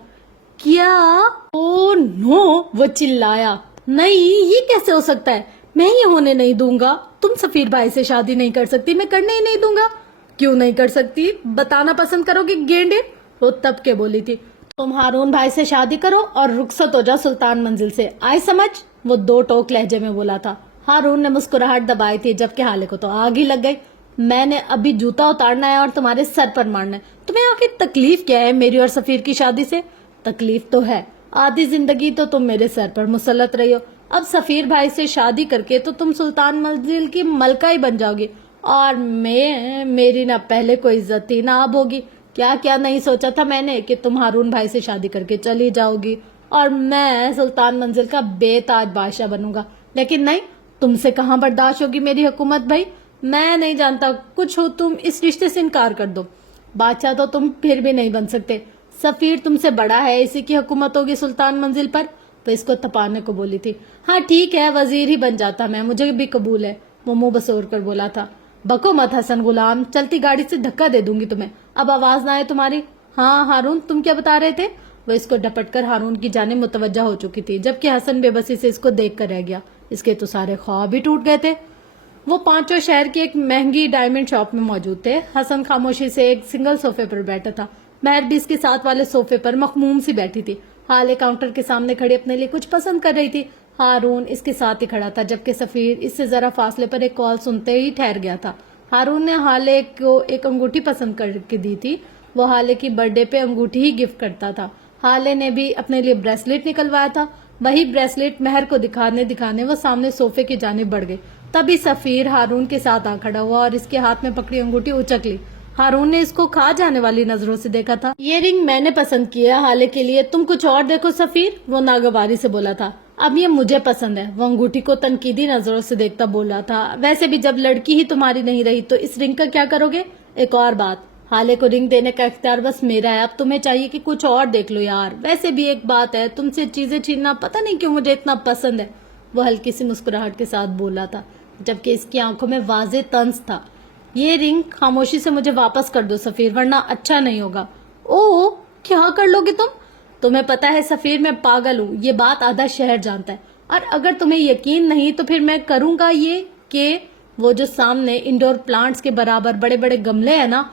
کیا؟ او نو، وہ چلایا۔ نہیں، یہ کیسے ہو سکتا ہے؟ میں یہ ہونے نہیں دوں گا۔ تم سفیر بھائی سے شادی نہیں کر سکتی، میں کرنے ہی نہیں دوں گا۔ کیوں نہیں کر سکتی؟ بتانا پسند کرو گے گینڈے؟ وہ تب کے بولی تھی۔ تم ہارون بھائی سے شادی کرو اور رخصت ہو جا سلطان منزل سے، آئی سمجھ؟ وہ 2 ٹوک لہجے میں بولا تھا۔ ہارون نے مسکراہٹ دبائی تھی، جبکہ حالے کو تو آگ ہی لگ گئی۔ میں نے ابھی جوتا اتارنا ہے اور تمہارے سر پر مارنا ہے۔ تمہیں آخر تکلیف کیا ہے میری اور سفیر کی شادی سے؟ تکلیف تو ہے، آدھی زندگی تو تم میرے سر پر مسلط رہی ہو، اب سفیر بھائی سے شادی کر کے تو تم سلطان منزل کی ملکہ ہی بن جاؤ گی، اور میری نہ پہلے کوئی عزت تھی نہ اب ہوگی۔ کیا کیا نہیں سوچا تھا میں نے کہ تم ہارون بھائی سے شادی کر کے چلی جاؤ گی اور میں سلطان منزل کا بے تاج بادشاہ بنوں گا، لیکن نہیں، تم سے کہاں برداشت ہوگی میری حکومت بھائی۔ میں نہیں جانتا، کچھ ہو تم اس رشتے سے انکار کر دو، بادشاہ تو تم پھر بھی نہیں بن سکتے، سفیر تم سے بڑا ہے، اسی کی حکومت ہوگی سلطان منزل پر۔ تو اس کو تپانے کو بولی تھی۔ ہاں ٹھیک ہے، وزیر ہی بن جاتا میں، مجھے بھی قبول ہے، وہ منہ بسور کر بولا تھا۔ بکو مت حسن غلام، چلتی گاڑی سے دھکا دے دوں گی تمہیں، اب آواز نہ آئے تمہاری۔ ہاں ہارون، تم کیا بتا رہے تھے؟ وہ اس کو ڈپٹ کر ہارون کی جانب متوجہ ہو چکی تھی، جبکہ حسن بے بسی سے اس کو دیکھ کر رہ گیا، اس کے تو سارے خواب ہی ٹوٹ گئے تھے۔ وہ پانچوں شہر کی ایک مہنگی ڈائمنڈ شاپ میں موجود تھے۔ حسن خاموشی سے ایک سنگل صوفے پر بیٹھا تھا، مہر بھی اس کے ساتھ والے صوفے پر مخموم سی بیٹھی تھی، حالے کاؤنٹر کے سامنے کھڑی اپنے لیے کچھ پسند کر رہی تھی۔ ہارون اس کے ساتھ ہی کھڑا تھا، جبکہ سفیر اس سے ذرا فاصلے پر ایک کال سنتے ہی ٹھہر گیا تھا۔ ہارون نے حالے کو ایک انگوٹھی پسند کر کے دی تھی، وہ حالے کی برتھ ڈے پہ انگوٹھی ہی گفٹ کرتا تھا۔ حالے نے بھی اپنے لیے بریسلیٹ نکلوایا تھا، وہی بریسلیٹ مہر کو دکھانے وہ سامنے صوفے کی جانب بڑھ گئی۔ تبھی سفیر ہارون کے ساتھ آ کھڑا ہوا اور اس کے ہاتھ میں پکڑی انگوٹھی اچک لی۔ ہارون نے اس کو کھا جانے والی نظروں سے دیکھا تھا۔ یہ رنگ میں نے پسند کیا حالے کے لیے، تم کچھ اور دیکھو سفیر، وہ ناگواری سے بولا تھا۔ اب یہ مجھے پسند ہے، وہ انگوٹھی کو تنقیدی نظروں سے دیکھتا بول رہا تھا۔ ویسے بھی جب لڑکی ہی تمہاری نہیں رہی تو اس رنگ کا کیا کرو گے؟ ایک اور بات، حالے کو رنگ دینے کا اختیار بس میرا ہے، اب تمہیں چاہیے کہ کچھ اور دیکھ لو یار۔ ویسے بھی ایک بات ہے، تم سے چیزیں چھیننا پتہ نہیں کیوں مجھے اتنا پسند ہے، وہ ہلکی سی مسکراہٹ کے ساتھ بولا تھا، جبکہ اس کی آنکھوں میں واضح طنز تھا۔ یہ رنگ خاموشی سے مجھے واپس کر دو سفیر، ورنہ اچھا نہیں ہوگا۔ او کیا کر لو گے تم؟ تمہیں پتا ہے سفیر، میں پاگل ہوں، یہ بات آدھا شہر جانتا ہے، اور اگر تمہیں یقین نہیں تو پھر میں کروں گا یہ کہ وہ جو سامنے انڈور پلانٹس کے برابر بڑے بڑے گملے ہیں نا،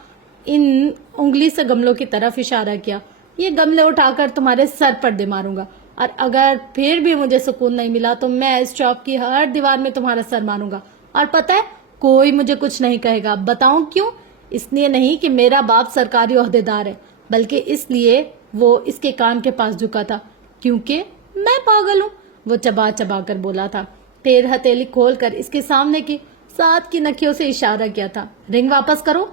ان انگلی سے گملوں کی طرف اشارہ کیا، یہ گملے اٹھا کر تمہارے سر پر دے ماروں گا، اور اگر پھر بھی مجھے سکون نہیں ملا تو میں اس شاپ کی ہر دیوار میں تمہارا سر ماروں گا، اور پتہ ہے کوئی مجھے کچھ نہیں کہے گا۔ بتاؤں کیوں؟ اس لیے نہیں کہ میرا باپ سرکاری عہدیدار ہے، بلکہ اس لیے وہ اس کے کان کے پاس جھکا تھا کیونکہ میں پاگل ہوں، وہ چبا چبا کر بولا تھا۔ پھر ہتھیلی کھول کر اس کے سامنے کی ساتھ کی نکھیوں سے اشارہ کیا تھا، رنگ واپس کرو۔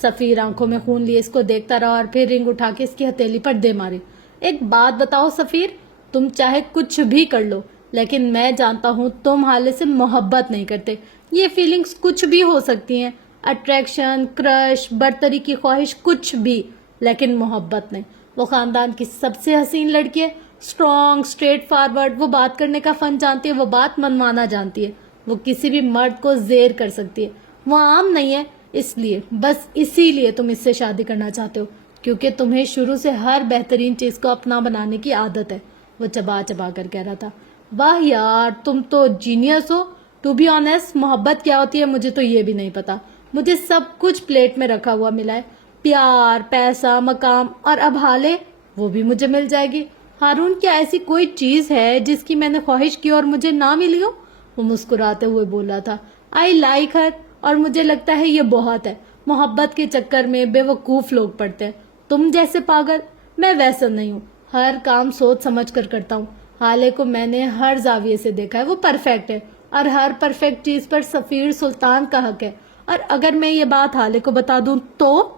سفیر آنکھوں میں خون لیے اس کو دیکھتا رہا اور پھر رنگ اٹھا کے اس کی ہتھیلی پر دے ماری۔ ایک بات بتاؤ سفیر، تم چاہے کچھ بھی کر لو، لیکن میں جانتا ہوں تم حالے سے محبت نہیں کرتے۔ یہ فیلنگز کچھ بھی ہو سکتی ہیں، اٹریکشن، کرش، برتری کی خواہش، کچھ بھی، لیکن محبت نہیں۔ وہ خاندان کی سب سے حسین لڑکی ہے، اسٹرانگ، اسٹریٹ فارورڈ، وہ بات کرنے کا فن جانتی ہے، وہ بات منوانا جانتی ہے، وہ کسی بھی مرد کو زیر کر سکتی ہے، وہ عام نہیں ہے، اس لیے بس اسی لیے تم اس سے شادی کرنا چاہتے ہو، کیونکہ تمہیں شروع سے ہر بہترین چیز کو اپنا بنانے کی عادت ہے، وہ چبا چبا کر کہہ رہا تھا۔ واہ یار، تم تو جینیس ہو۔ ٹو بی آنیسٹ، محبت کیا ہوتی ہے مجھے تو یہ بھی نہیں پتا، مجھے سب کچھ پلیٹ میں رکھا ہوا ملا ہے، پیار، پیسہ، مقام، اور اب حالے وہ بھی مجھے مل جائے گی۔ ہارون، کیا ایسی کوئی چیز ہے جس کی میں نے خواہش کی اور مجھے نہ ملی ہو؟ وہ مسکراتے ہوئے بولا تھا۔ آئی لائک ہر، اور مجھے لگتا ہے یہ بہت ہے۔ محبت کے چکر میں بے وقوف لوگ پڑتے ہیں، تم جیسے پاگل۔ میں ویسا نہیں ہوں، ہر کام سوچ سمجھ کر کرتا ہوں۔ حالے کو میں نے ہر زاویے سے دیکھا ہے، وہ پرفیکٹ ہے، اور ہر پرفیکٹ چیز پر سفیر سلطان کا حق ہے، اور اگر میں یہ بات حالے کو بتا دوں تو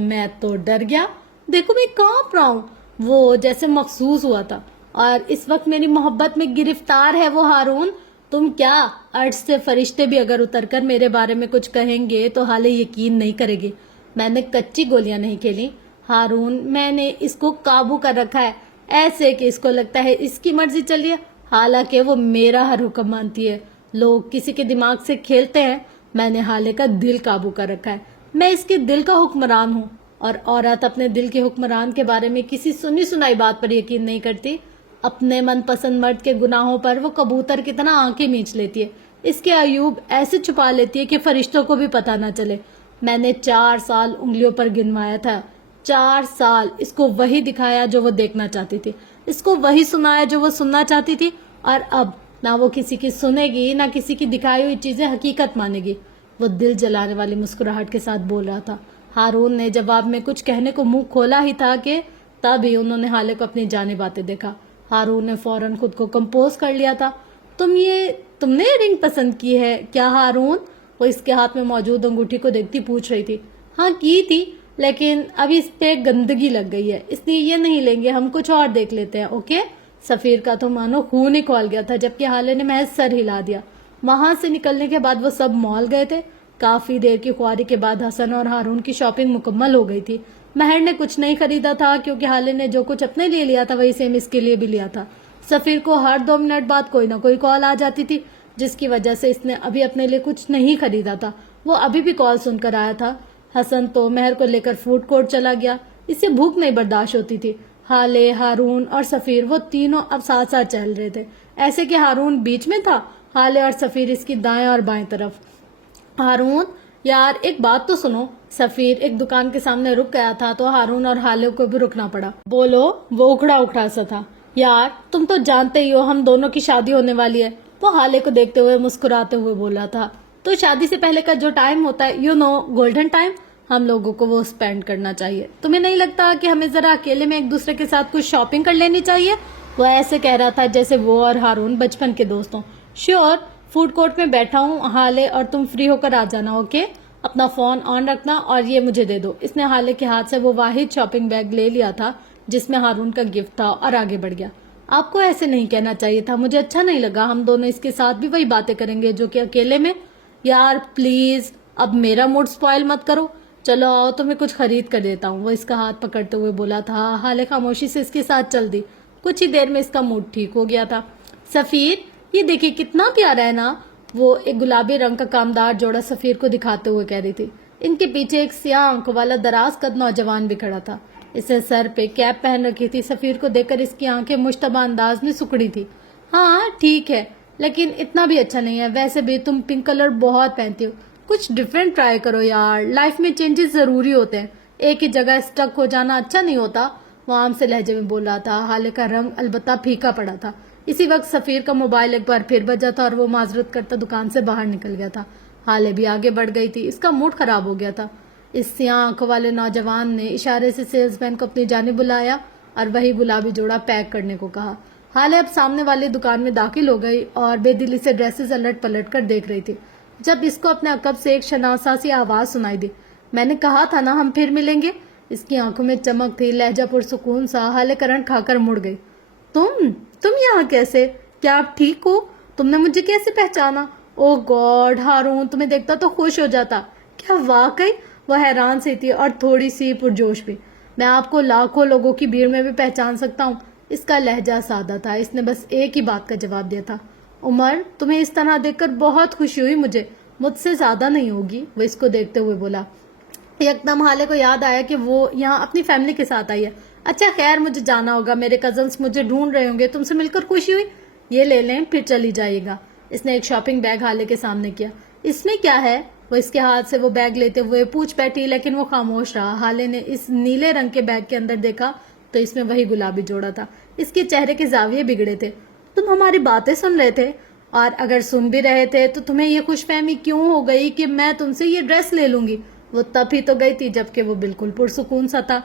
میں تو ڈر گیا، دیکھو میں کانپ رہا ہوں، وہ جیسے مخصوص ہوا تھا، اور اس وقت میری محبت میں گرفتار ہے وہ ہارون۔ تم کیا، عرش سے فرشتے بھی اگر اتر کر میرے بارے میں کچھ کہیں گے تو حالے یقین نہیں کرے گی، میں نے کچی گولیاں نہیں کھیلی ہارون، میں نے اس کو قابو کر رکھا ہے، ایسے کہ اس کو لگتا ہے اس کی مرضی چلیے، حالانکہ وہ میرا ہر حکم مانتی ہے۔ لوگ کسی کے دماغ سے کھیلتے ہیں، میں نے حالے کا دل قابو کر رکھا ہے، میں اس کے دل کا حکمران ہوں، اور عورت اپنے دل کے حکمران کے بارے میں کسی سنی سنائی بات پر یقین نہیں کرتی، اپنے من پسند مرد کے گناہوں پر وہ کبوتر کی طرح آنکھیں میچ لیتی ہے، اس کے عیوب ایسے چھپا لیتی ہے کہ فرشتوں کو بھی پتہ نہ چلے۔ میں نے 4 سال انگلیوں پر گنوایا تھا، 4 سال اس کو وہی دکھایا جو وہ دیکھنا چاہتی تھی، اس کو وہی سنایا جو وہ سننا چاہتی تھی، اور اب نہ وہ کسی کی سنے گی نہ کسی کی دکھائی ہوئی چیزیں حقیقت مانے گی، وہ دل جلانے والی مسکراہٹ کے ساتھ بول رہا تھا۔ ہارون نے جواب میں کچھ کہنے کو منہ کھولا ہی تھا کہ تب ہی انہوں نے حالے کو اپنی جانب آتے دیکھا۔ ہارون نے فوراً خود کو کمپوز کر لیا تھا. تم نے یہ رنگ پسند کی ہے کیا ہارون؟ وہ اس کے ہاتھ میں موجود انگوٹھی کو دیکھتی پوچھ رہی تھی. ہاں کی تھی، لیکن ابھی اس پہ گندگی لگ گئی ہے، اس لیے یہ نہیں لیں گے، ہم کچھ اور دیکھ لیتے ہیں. اوکے؟ سفیر کا تو مانو خون ہی کھول گیا تھا، جبکہ حالے نے محض سر ہلا دیا. وہاں سے نکلنے کے بعد وہ سب مال گئے تھے. کافی دیر کی خواری کے بعد حسن اور ہارون کی شاپنگ مکمل ہو گئی تھی. مہر نے کچھ نہیں خریدا تھا کیونکہ حالے نے جو کچھ اپنے لیے لیا تھا وہی سیم اس کے لیے بھی لیا تھا. سفیر کو ہر 2 منٹ بعد کوئی نہ کوئی کال آ جاتی تھی، جس کی وجہ سے اس نے ابھی اپنے لیے کچھ نہیں خریدا تھا. وہ ابھی بھی کال سن کر آیا تھا. حسن تو مہر کو لے کر فوڈ کورٹ چلا گیا. اسے بھوک نہیں برداشت ہوتی تھی. حالے، ہارون اور سفیر وہ تینوں اب ساتھ ساتھ چل رہے تھے، ایسے کہ ہارون بیچ میں تھا، حالے اور سفیر اس کی دائیں اور بائیں طرف. ہارون یار ایک بات تو سنو. سفیر ایک دکان کے سامنے رک گیا تھا تو ہارون اور حالے کو بھی رکنا پڑا. بولو. وہ اکھڑا سا تھا. یار تم تو جانتے ہی ہو ہم دونوں کی شادی ہونے والی ہے. وہ حالے کو دیکھتے ہوئے مسکراتے ہوئے بولا تھا. تو شادی سے پہلے کا جو ٹائم ہوتا ہے گولڈن ٹائم، ہم لوگوں کو وہ اسپینڈ کرنا چاہیے. تمہیں نہیں لگتا کہ ہمیں ذرا اکیلے میں ایک دوسرے کے ساتھ کچھ شاپنگ کر لینی چاہیے؟ وہ ایسے کہہ رہا تھا جیسے وہ اور ہارون بچپن کے دوست ہوں. شیور. فوڈ کورٹ میں بیٹھا ہوں حالے، اور تم فری ہو کر آ جانا. اوکے؟ اپنا فون آن رکھنا اور یہ مجھے دے دو. اس نے حالے کے ہاتھ سے وہ واحد شاپنگ بیگ لے لیا تھا جس میں ہارون کا گفٹ تھا اور آگے بڑھ گیا. آپ کو ایسے نہیں کہنا چاہیے تھا، مجھے اچھا نہیں لگا. ہم دونوں اس کے ساتھ بھی وہی باتیں کریں گے جو کہ اکیلے میں. یار پلیز اب میرا موڈ سپوائل مت کرو. چلو آؤ تمہیں کچھ خرید کر دیتا ہوں. وہ اس کا ہاتھ پکڑتے ہوئے بولا تھا. حالے خاموشی سے اس کے ساتھ چل دی. کچھ ہی دیر میں اس کا موڈ ٹھیک ہو گیا تھا. سفیر یہ دیکھیے کتنا پیارا ہے نا. وہ ایک گلابی رنگ کا کامدار جوڑا سفیر کو دکھاتے ہوئے کہہ رہی تھی. ان کے پیچھے ایک سیاہ آنکھوں والا دراز قد نوجوان بھی کھڑا تھا. اس نے سر پہ کیپ پہن رکھی تھی. سفیر کو دیکھ کر اس کی آنکھیں مشتبہ انداز میں سکڑی تھی. ہاں ٹھیک ہے لیکن اتنا بھی اچھا نہیں ہے. ویسے بھی تم پنک کلر بہت پہنتی ہو. کچھ ڈیفرنٹ ٹرائی کرو یار. لائف میں چینجز ضروری ہوتے ہیں، ایک ہی جگہ اسٹک ہو جانا اچھا نہیں ہوتا. وہ عام سے لہجے میں بولا تھا. حالے کا رنگ البتہ پھیکا پڑا تھا. اسی وقت سفیر کا موبائل ایک بار پھر بجا تھا اور وہ معذرت کرتا دکان سے باہر نکل گیا تھا. حالے بھی آگے بڑھ گئی تھی. اس کا موڈ خراب ہو گیا تھا. اس سیاہ آنکھوں والے نوجوان نے اشارے سے سیلز مین کو اپنی جانب بلایا اور وہی گلابی جوڑا پیک کرنے کو کہا. حالے اب سامنے والی دکان میں داخل ہو گئی اور بے دلی سے ڈریسز الٹ پلٹ کر دیکھ رہی تھی جب اس کو اپنے عقب سے ایک شناسا سی آواز سنائی دی. میں نے کہا تھا نا ہم پھر ملیں گے. اس کی آنکھوں میں چمک تھی، لہجہ پرسکون سا. حالے کرنٹ کھا کر مڑ گئی. تم یہاں کیسے؟ کیا آپ ٹھیک ہو؟ تم نے مجھے کیسے پہچانا؟ او گاڈ ہارون تمہیں دیکھتا تو خوش ہو جاتا. کیا واقعی؟ وہ حیران سی تھی اور تھوڑی سی پرجوش بھی. میں آپ کو لاکھوں لوگوں کی بھیڑ میں بھی پہچان سکتا ہوں. اس کا لہجہ سادہ تھا. اس نے بس ایک ہی بات کا جواب دیا تھا. عمر تمہیں اس طرح دیکھ کر بہت خوشی ہوئی مجھے. مجھ سے زیادہ نہیں ہوگی. وہ اس کو دیکھتے ہوئے بولا. یکدم حالے کو یاد آیا کہ وہ یہاں اپنی فیملی کے ساتھ آئی ہے. اچھا خیر مجھے جانا ہوگا، میرے کزنس مجھے ڈھونڈ رہے ہوں گے. تم سے مل کر خوشی ہوئی. یہ لے لیں پھر چلی جائے گا. اس نے ایک شاپنگ بیگ حالے کے سامنے کیا. اس میں کیا ہے؟ وہ اس کے ہاتھ سے وہ بیگ لیتے ہوئے پوچھ بیٹھی لیکن وہ خاموش رہا. حالے نے اس نیلے رنگ کے بیگ کے اندر دیکھا تو اس میں وہی گلابی جوڑا تھا. اس کے چہرے کے زاویے بگڑے تھے. تم ہماری باتیں سن رہے تھے؟ اور اگر سن بھی رہے تھے تو تمہیں یہ خوش فہمی کیوں ہو گئی کہ میں تم سے یہ ڈریس لے لوں گی؟ وہ تب ہی تو گئی تھی جبکہ وہ بالکل پرسکون سا تھا.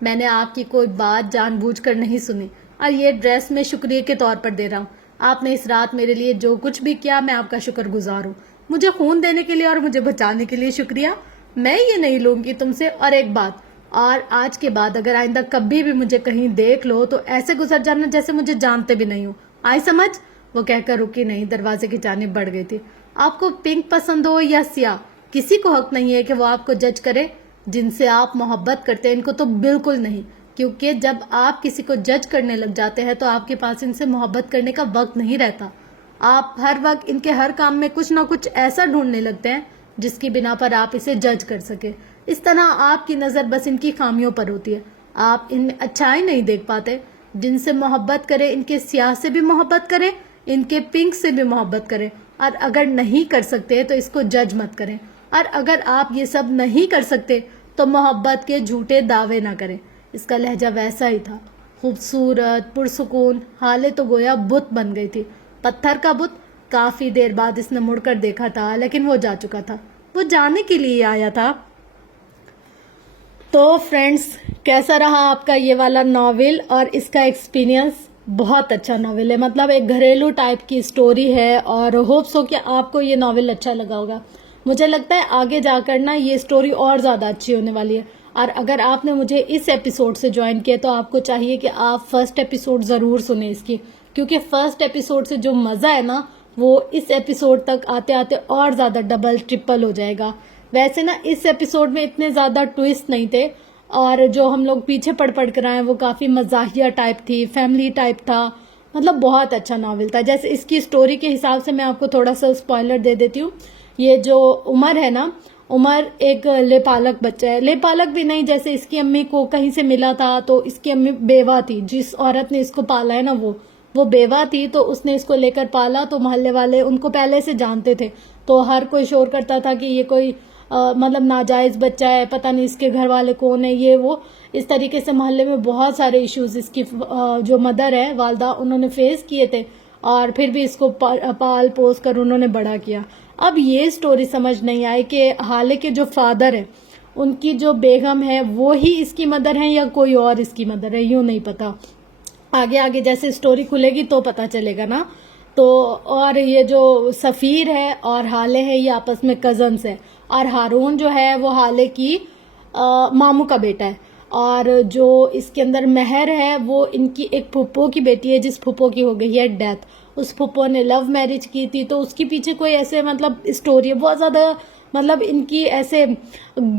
میں نے آپ کی کوئی بات جان بوجھ کر نہیں سنی اور یہ ڈریس میں شکریہ کے طور پر دے رہا ہوں. آپ نے اس رات میرے لیے جو کچھ بھی کیا میں آپ کا شکر گزار ہوں. مجھے خون دینے کے لیے اور مجھے بچانے کے لیے شکریہ. میں یہ نہیں لوں گی تم سے. اور ایک بات، اور آج کے بعد اگر آئندہ کبھی بھی مجھے کہیں دیکھ لو تو ایسے گزر جانا جیسے مجھے جانتے بھی نہیں ہوں. آئی سمجھ؟ وہ کہہ کر رکی نہیں، دروازے کی جانب بڑھ گئی تھی. آپ کو پنک پسند ہو یا سیاہ، کسی کو حق نہیں ہے کہ وہ آپ کو جج کرے. جن سے آپ محبت کرتے ہیں ان کو تو بالکل نہیں، کیونکہ جب آپ کسی کو جج کرنے لگ جاتے ہیں تو آپ کے پاس ان سے محبت کرنے کا وقت نہیں رہتا. آپ ہر وقت ان کے ہر کام میں کچھ نہ کچھ ایسا ڈھونڈنے لگتے ہیں جس کی بنا پر آپ اسے جج کر سکے. اس طرح آپ کی نظر بس ان کی خامیوں پر ہوتی ہے، آپ ان میں اچھائی نہیں دیکھ پاتے. جن سے محبت کرے ان کے سیاہ سے بھی محبت کرے، ان کے پنک سے بھی محبت کرے، اور اگر نہیں کر سکتے تو اس کو جج مت کریں. اور اگر آپ یہ سب نہیں کر سکتے تو محبت کے جھوٹے دعوے نہ کریں. اس کا لہجہ ویسا ہی تھا، خوبصورت، پرسکون. حالے تو گویا بت بن گئی تھی، پتھر کا بت. کافی دیر بعد اس نے مڑ کر دیکھا تھا لیکن وہ جا چکا تھا. وہ جانے کے لیے آیا تھا. تو فرینڈز کیسا رہا آپ کا یہ والا ناول اور اس کا ایکسپیرینس؟ بہت اچھا ناول ہے، مطلب ایک گھریلو ٹائپ کی سٹوری ہے، اور ہوپ سو کہ آپ کو یہ ناول اچھا لگا ہوگا. مجھے لگتا ہے آگے جا کر نا یہ سٹوری اور زیادہ اچھی ہونے والی ہے. اور اگر آپ نے مجھے اس ایپیسوڈ سے جوائن کیا تو آپ کو چاہیے کہ آپ فرسٹ ایپیسوڈ ضرور سنیں اس کی، کیونکہ فرسٹ ایپیسوڈ سے جو مزہ ہے نا وہ اس ایپیسوڈ تک آتے آتے اور زیادہ ڈبل ٹرپل ہو جائے گا. ویسے نا اس ایپیسوڈ میں اتنے زیادہ ٹویسٹ نہیں تھے، اور جو ہم لوگ پیچھے پڑھ کر آئے وہ کافی مزاحیہ ٹائپ تھی، فیملی ٹائپ تھا، مطلب بہت اچھا ناول تھا. جیسے اس کی سٹوری کے حساب سے میں آپ کو تھوڑا سا اسپوائلر دے دیتی ہوں. یہ جو عمر ہے نا، عمر ایک لیپالک بچہ ہے، لیپالک بھی نہیں، جیسے اس کی امی کو کہیں سے ملا تھا تو اس کی امی بیوہ تھی، جس عورت نے اس کو پالا ہے نا وہ بیوہ تھی، تو اس نے اس کو لے کر پالا. تو محلے والے ان کو پہلے سے جانتے تھے، تو ہر کوئی شور کرتا تھا کہ یہ کوئی مطلب ناجائز بچہ ہے، پتہ نہیں اس کے گھر والے کون ہے، یہ وہ. اس طریقے سے محلے میں بہت سارے ایشوز اس کی جو مدر ہے، والدہ، انہوں نے فیس کیے تھے، اور پھر بھی اس کو پال پوس کر انہوں نے بڑا کیا. اب یہ سٹوری سمجھ نہیں آئی کہ حالے کے جو فادر ہے، ان کی جو بیگم ہے وہی اس کی مدر ہے یا کوئی اور اس کی مدر ہے، یوں نہیں پتا. آگے جیسے سٹوری کھلے گی تو پتا چلے گا نا. تو اور یہ جو سفیر ہے اور حالے ہے یہ آپس میں کزنز ہے، اور ہارون جو ہے وہ حالے کی ماموں کا بیٹا ہے، اور جو اس کے اندر مہر ہے وہ ان کی ایک پھپھو کی بیٹی ہے، جس پھپھو کی ہو گئی ہے ڈیتھ. اس پھپھو نے لو میرج کی تھی، تو اس کے پیچھے کوئی ایسے مطلب اسٹوری ہے بہت زیادہ، مطلب ان کی ایسے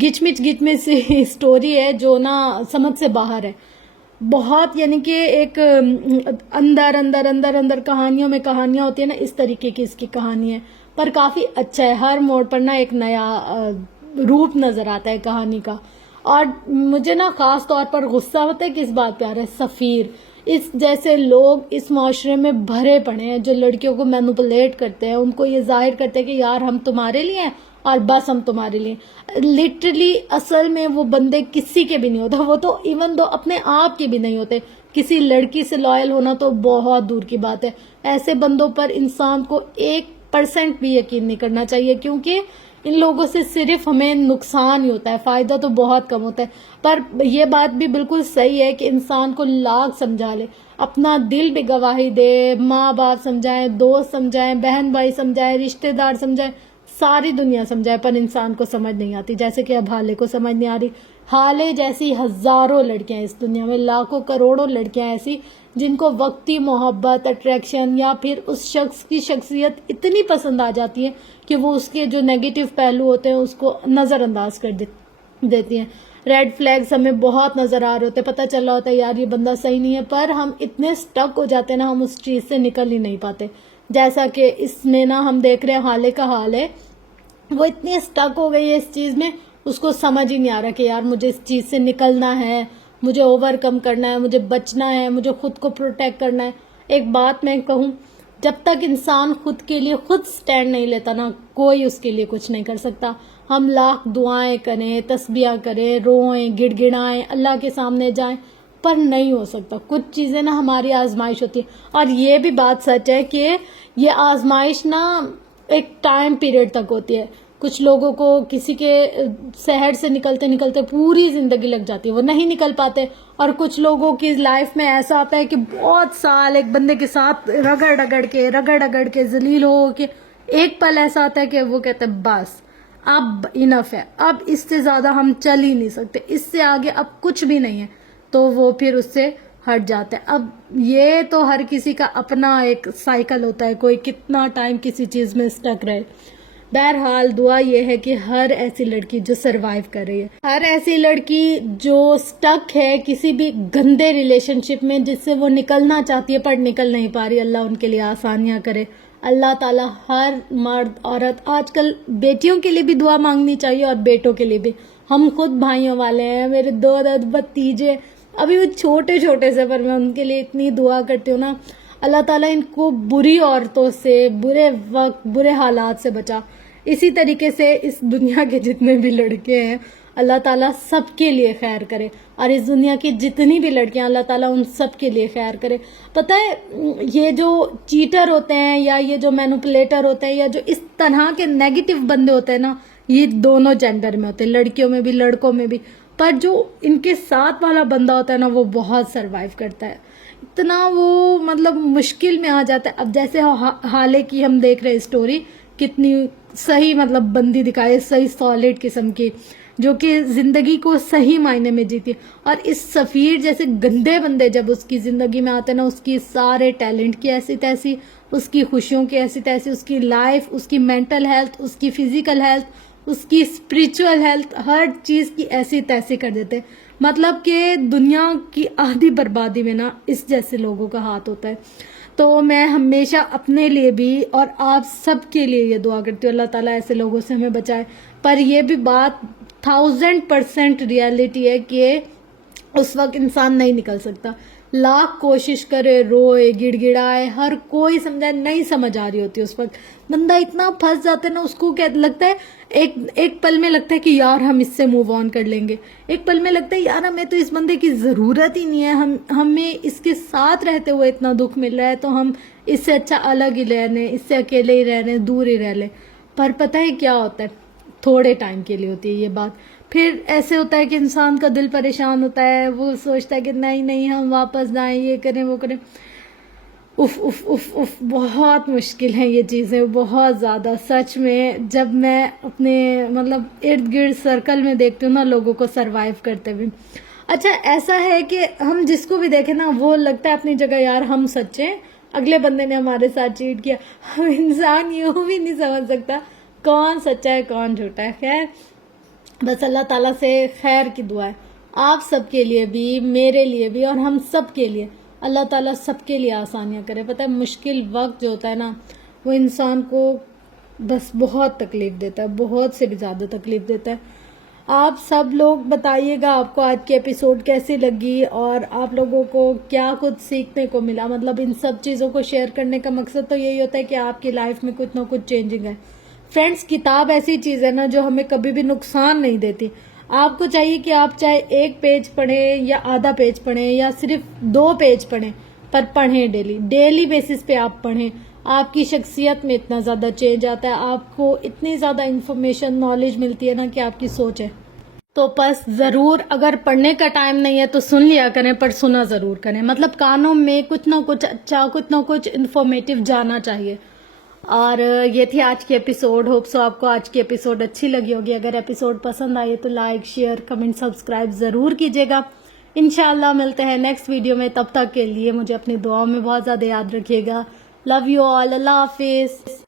گچ مچ سی اسٹوری ہے جو نا سمجھ سے باہر ہے بہت. یعنی کہ ایک اندر کہانیوں میں کہانیاں ہوتی ہیں نا، اس طریقے کی اس کی کہانی ہے، پر کافی اچھا ہے. ہر موڑ پر نا ایک نیا روپ نظر آتا ہے کہانی کا. اور مجھے نا خاص طور پر غصہ ہوتا ہے کس بات پہ آ رہا ہے، سفیر. اس جیسے لوگ اس معاشرے میں بھرے پڑے ہیں جو لڑکیوں کو مینوپولیٹ کرتے ہیں، ان کو یہ ظاہر کرتے ہیں کہ یار ہم تمہارے لیے ہیں اور بس ہم تمہارے لیے. لٹرلی اصل میں وہ بندے کسی کے بھی نہیں ہوتا، وہ تو ایون دو اپنے آپ کے بھی نہیں ہوتے. کسی لڑکی سے لائل ہونا تو بہت دور کی بات ہے. ایسے بندوں پر انسان کو 1% بھی یقین نہیں کرنا چاہیے، کیونکہ ان لوگوں سے صرف ہمیں نقصان ہی ہوتا ہے، فائدہ تو بہت کم ہوتا ہے. پر یہ بات بھی بالکل صحیح ہے کہ انسان کو لاکھ سمجھا لے، اپنا دل بھی گواہی دے، ماں باپ سمجھائیں، دوست سمجھائیں، بہن بھائی سمجھائیں، رشتہ دار سمجھائیں، ساری دنیا سمجھائے، پر انسان کو سمجھ نہیں آتی. جیسے کہ اب حالے کو سمجھ نہیں آ رہی. حالے جیسی ہزاروں لڑکیاں اس دنیا میں، لاکھوں کروڑوں لڑکیاں ایسی جن کو وقتی محبت، اٹریکشن، یا پھر اس شخص کی شخصیت اتنی پسند آ جاتی ہے کہ وہ اس کے جو نیگیٹو پہلو ہوتے ہیں اس کو نظر انداز کر دیتی ہیں. ریڈ فلیگز ہمیں بہت نظر آ رہے ہوتے ہیں، پتہ چل رہا ہوتا ہے یار یہ بندہ صحیح نہیں ہے، پر ہم اتنے سٹک ہو جاتے ہیں نا، ہم اس چیز سے نکل ہی نہیں پاتے. جیسا کہ اس میں نا ہم دیکھ رہے ہیں حالے کا حال ہے، وہ اتنی سٹک ہو گئی ہے اس چیز میں، اس کو سمجھ ہی نہیں آ رہا کہ یار مجھے اس چیز سے نکلنا ہے، مجھے اوور کم کرنا ہے، مجھے بچنا ہے، مجھے خود کو پروٹیکٹ کرنا ہے. ایک بات میں کہوں، جب تک انسان خود کے لیے خود سٹینڈ نہیں لیتا نا، کوئی اس کے لیے کچھ نہیں کر سکتا. ہم لاکھ دعائیں کریں، تسبیح کریں، روئیں، گڑ گڑائیں، اللہ کے سامنے جائیں، پر نہیں ہو سکتا. کچھ چیزیں نا ہماری آزمائش ہوتی ہے. اور یہ بھی بات سچ ہے کہ یہ آزمائش نا ایک ٹائم پیریڈ تک ہوتی ہے. کچھ لوگوں کو کسی کے شہر سے نکلتے نکلتے پوری زندگی لگ جاتی ہے، وہ نہیں نکل پاتے. اور کچھ لوگوں کی لائف میں ایسا آتا ہے کہ بہت سال ایک بندے کے ساتھ رگڑ کے ذلیل ہو کے ایک پل ایسا آتا ہے کہ وہ کہتے ہیں بس اب انف ہے، اب اس سے زیادہ ہم چل ہی نہیں سکتے، اس سے آگے اب کچھ بھی نہیں ہے، تو وہ پھر اس سے ہٹ جاتا ہے. اب یہ تو ہر کسی کا اپنا ایک سائیکل ہوتا ہے، کوئی کتنا ٹائم کسی چیز میں سٹک رہے. بہرحال دعا یہ ہے کہ ہر ایسی لڑکی جو سروائیو کر رہی ہے، ہر ایسی لڑکی جو سٹک ہے کسی بھی گندے ریلیشن شپ میں جس سے وہ نکلنا چاہتی ہے پر نکل نہیں پا رہی، اللہ ان کے لیے آسانیاں کرے. اللہ تعالیٰ ہر مرد عورت، آج کل بیٹیوں کے لیے بھی دعا مانگنی چاہیے اور بیٹوں کے لیے بھی. ہم خود بھائیوں والے ہیں، میرے 2 بھتیجے ابھی وہ چھوٹے سے، پر میں ان کے لیے اتنی دعا کرتی ہوں نا، اللہ تعالیٰ ان کو بری عورتوں سے، برے وقت، برے حالات سے بچا. اسی طریقے سے اس دنیا کے جتنے بھی لڑکے ہیں اللہ تعالیٰ سب کے لیے خیر کرے، اور اس دنیا کی جتنی بھی لڑکیاں اللہ تعالیٰ ان سب کے لیے خیر کرے. پتہ ہے یہ جو چیٹر ہوتے ہیں یا یہ جو مینوپولیٹر ہوتے ہیں یا جو اس طرح کے نیگیٹو بندے ہوتے ہیں نا، یہ دونوں جینڈر میں ہوتے ہیں، لڑکیوں میں بھی لڑکوں میں بھی. پر جو ان کے ساتھ والا بندہ ہوتا ہے نا وہ بہت سروائیو کرتا ہے. اتنا وہ مطلب مشکل میں آ جاتا ہے. اب جیسے حالے کی ہم دیکھ رہے ہیں اسٹوری, کتنی صحیح مطلب بندی دکھائے, صحیح سالڈ قسم کی, جو کہ زندگی کو صحیح معنی میں جیتی. اور اس سفیر جیسے گندے بندے جب اس کی زندگی میں آتے نا, اس کی سارے ٹیلنٹ کی ایسی تیسی, اس کی خوشیوں کی ایسی تیسی, اس کی لائف, اس کی مینٹل ہیلتھ, اس کی فزیکل ہیلتھ, اس کی اسپریچول ہیلتھ, ہر چیز کی ایسی تیسی کر دیتے. مطلب کہ دنیا کی آدھی بربادی میں نا اس جیسے لوگوں کا ہاتھ ہوتا ہے. تو میں ہمیشہ اپنے لیے بھی اور آپ سب کے لیے یہ دعا کرتی ہوں, اللہ تعالیٰ ایسے لوگوں سے ہمیں بچائے. پر یہ بھی بات 1000% ریالٹی ہے کہ اس وقت انسان نہیں نکل سکتا, لاکھ کوشش کرے, روئے, گڑ گڑائے, ہر کوئی سمجھائے, نہیں سمجھ آ رہی ہوتی اس وقت. بندہ اتنا پھنس جاتا ہے نا, اس کو کیا لگتا ہے, ایک پل میں لگتا ہے کہ یار ہم اس سے موو آن کر لیں گے, ایک پل میں لگتا ہے یار ہمیں تو اس بندے کی ضرورت ہی نہیں ہے, ہمیں اس کے ساتھ رہتے ہوئے اتنا دکھ مل رہا ہے, تو ہم اس سے اچھا الگ ہی رہ لیں, اس سے اکیلے ہی رہ لیں, دور ہی رہ لیں. پر پتہ ہے کیا ہوتا ہے, تھوڑے ٹائم کے لیے ہوتی ہے یہ بات. پھر ایسے ہوتا ہے کہ انسان کا دل پریشان ہوتا ہے, وہ سوچتا ہے کہ نہیں ہم واپس جائیں, یہ کریں وہ کریں. اف اف اف اف بہت مشکل ہیں یہ چیزیں, بہت زیادہ. سچ میں جب میں اپنے مطلب ارد گرد سرکل میں دیکھتی ہوں نا لوگوں کو سروائیو کرتے ہوئے, اچھا ایسا ہے کہ ہم جس کو بھی دیکھیں نا وہ لگتا ہے اپنی جگہ یار ہم سچے ہیں, اگلے بندے نے ہمارے ساتھ چیٹ کیا. انسان یوں بھی نہیں سمجھ سکتا کون سچا ہے کون جھوٹا ہے. خیر, بس اللہ تعالیٰ سے خیر کی دعا ہے آپ سب کے لیے بھی, میرے لیے بھی, اور ہم سب کے لیے. اللہ تعالیٰ سب کے لیے آسانیاں کرے. پتہ ہے مشکل وقت جو ہوتا ہے نا, وہ انسان کو بس بہت تکلیف دیتا ہے, بہت سے بھی زیادہ تکلیف دیتا ہے. آپ سب لوگ بتائیے گا آپ کو آج کی ایپیسوڈ کیسی لگی, اور آپ لوگوں کو کیا کچھ سیکھنے کو ملا. مطلب ان سب چیزوں کو شیئر کرنے کا مقصد تو یہی ہوتا ہے کہ آپ کی لائف میں کچھ نہ کچھ چینجنگ ہے. فرینڈز, کتاب ایسی چیز ہے نا جو ہمیں کبھی بھی نقصان نہیں دیتی. آپ کو چاہیے کہ آپ چاہے 1 پیج پڑھیں یا آدھا پیج پڑھیں یا صرف 2 پیج پڑھیں, پر پڑھیں ڈیلی بیسس پہ آپ پڑھیں. آپ کی شخصیت میں اتنا زیادہ چینج آتا ہے, آپ کو اتنی زیادہ انفارمیشن نالج ملتی ہے نا کہ آپ کی سوچ ہے. تو بس ضرور, اگر پڑھنے کا ٹائم نہیں ہے تو سن لیا کریں, پر سنا ضرور کریں. مطلب کانوں میں کچھ نہ کچھ اچھا, کچھ نہ کچھ انفارمیٹیو جانا چاہیے. اور یہ تھی آج کی ایپیسوڈ. ہوپ سو آپ کو آج کی ایپیسوڈ اچھی لگی ہوگی. اگر ایپیسوڈ پسند آئی تو لائک, شیئر, کمنٹ, سبسکرائب ضرور کیجیے گا. انشاءاللہ ملتے ہیں نیکسٹ ویڈیو میں. تب تک کے لیے مجھے اپنی دعاؤں میں بہت زیادہ یاد رکھیے گا. لو یو آل, اللہ حافظ.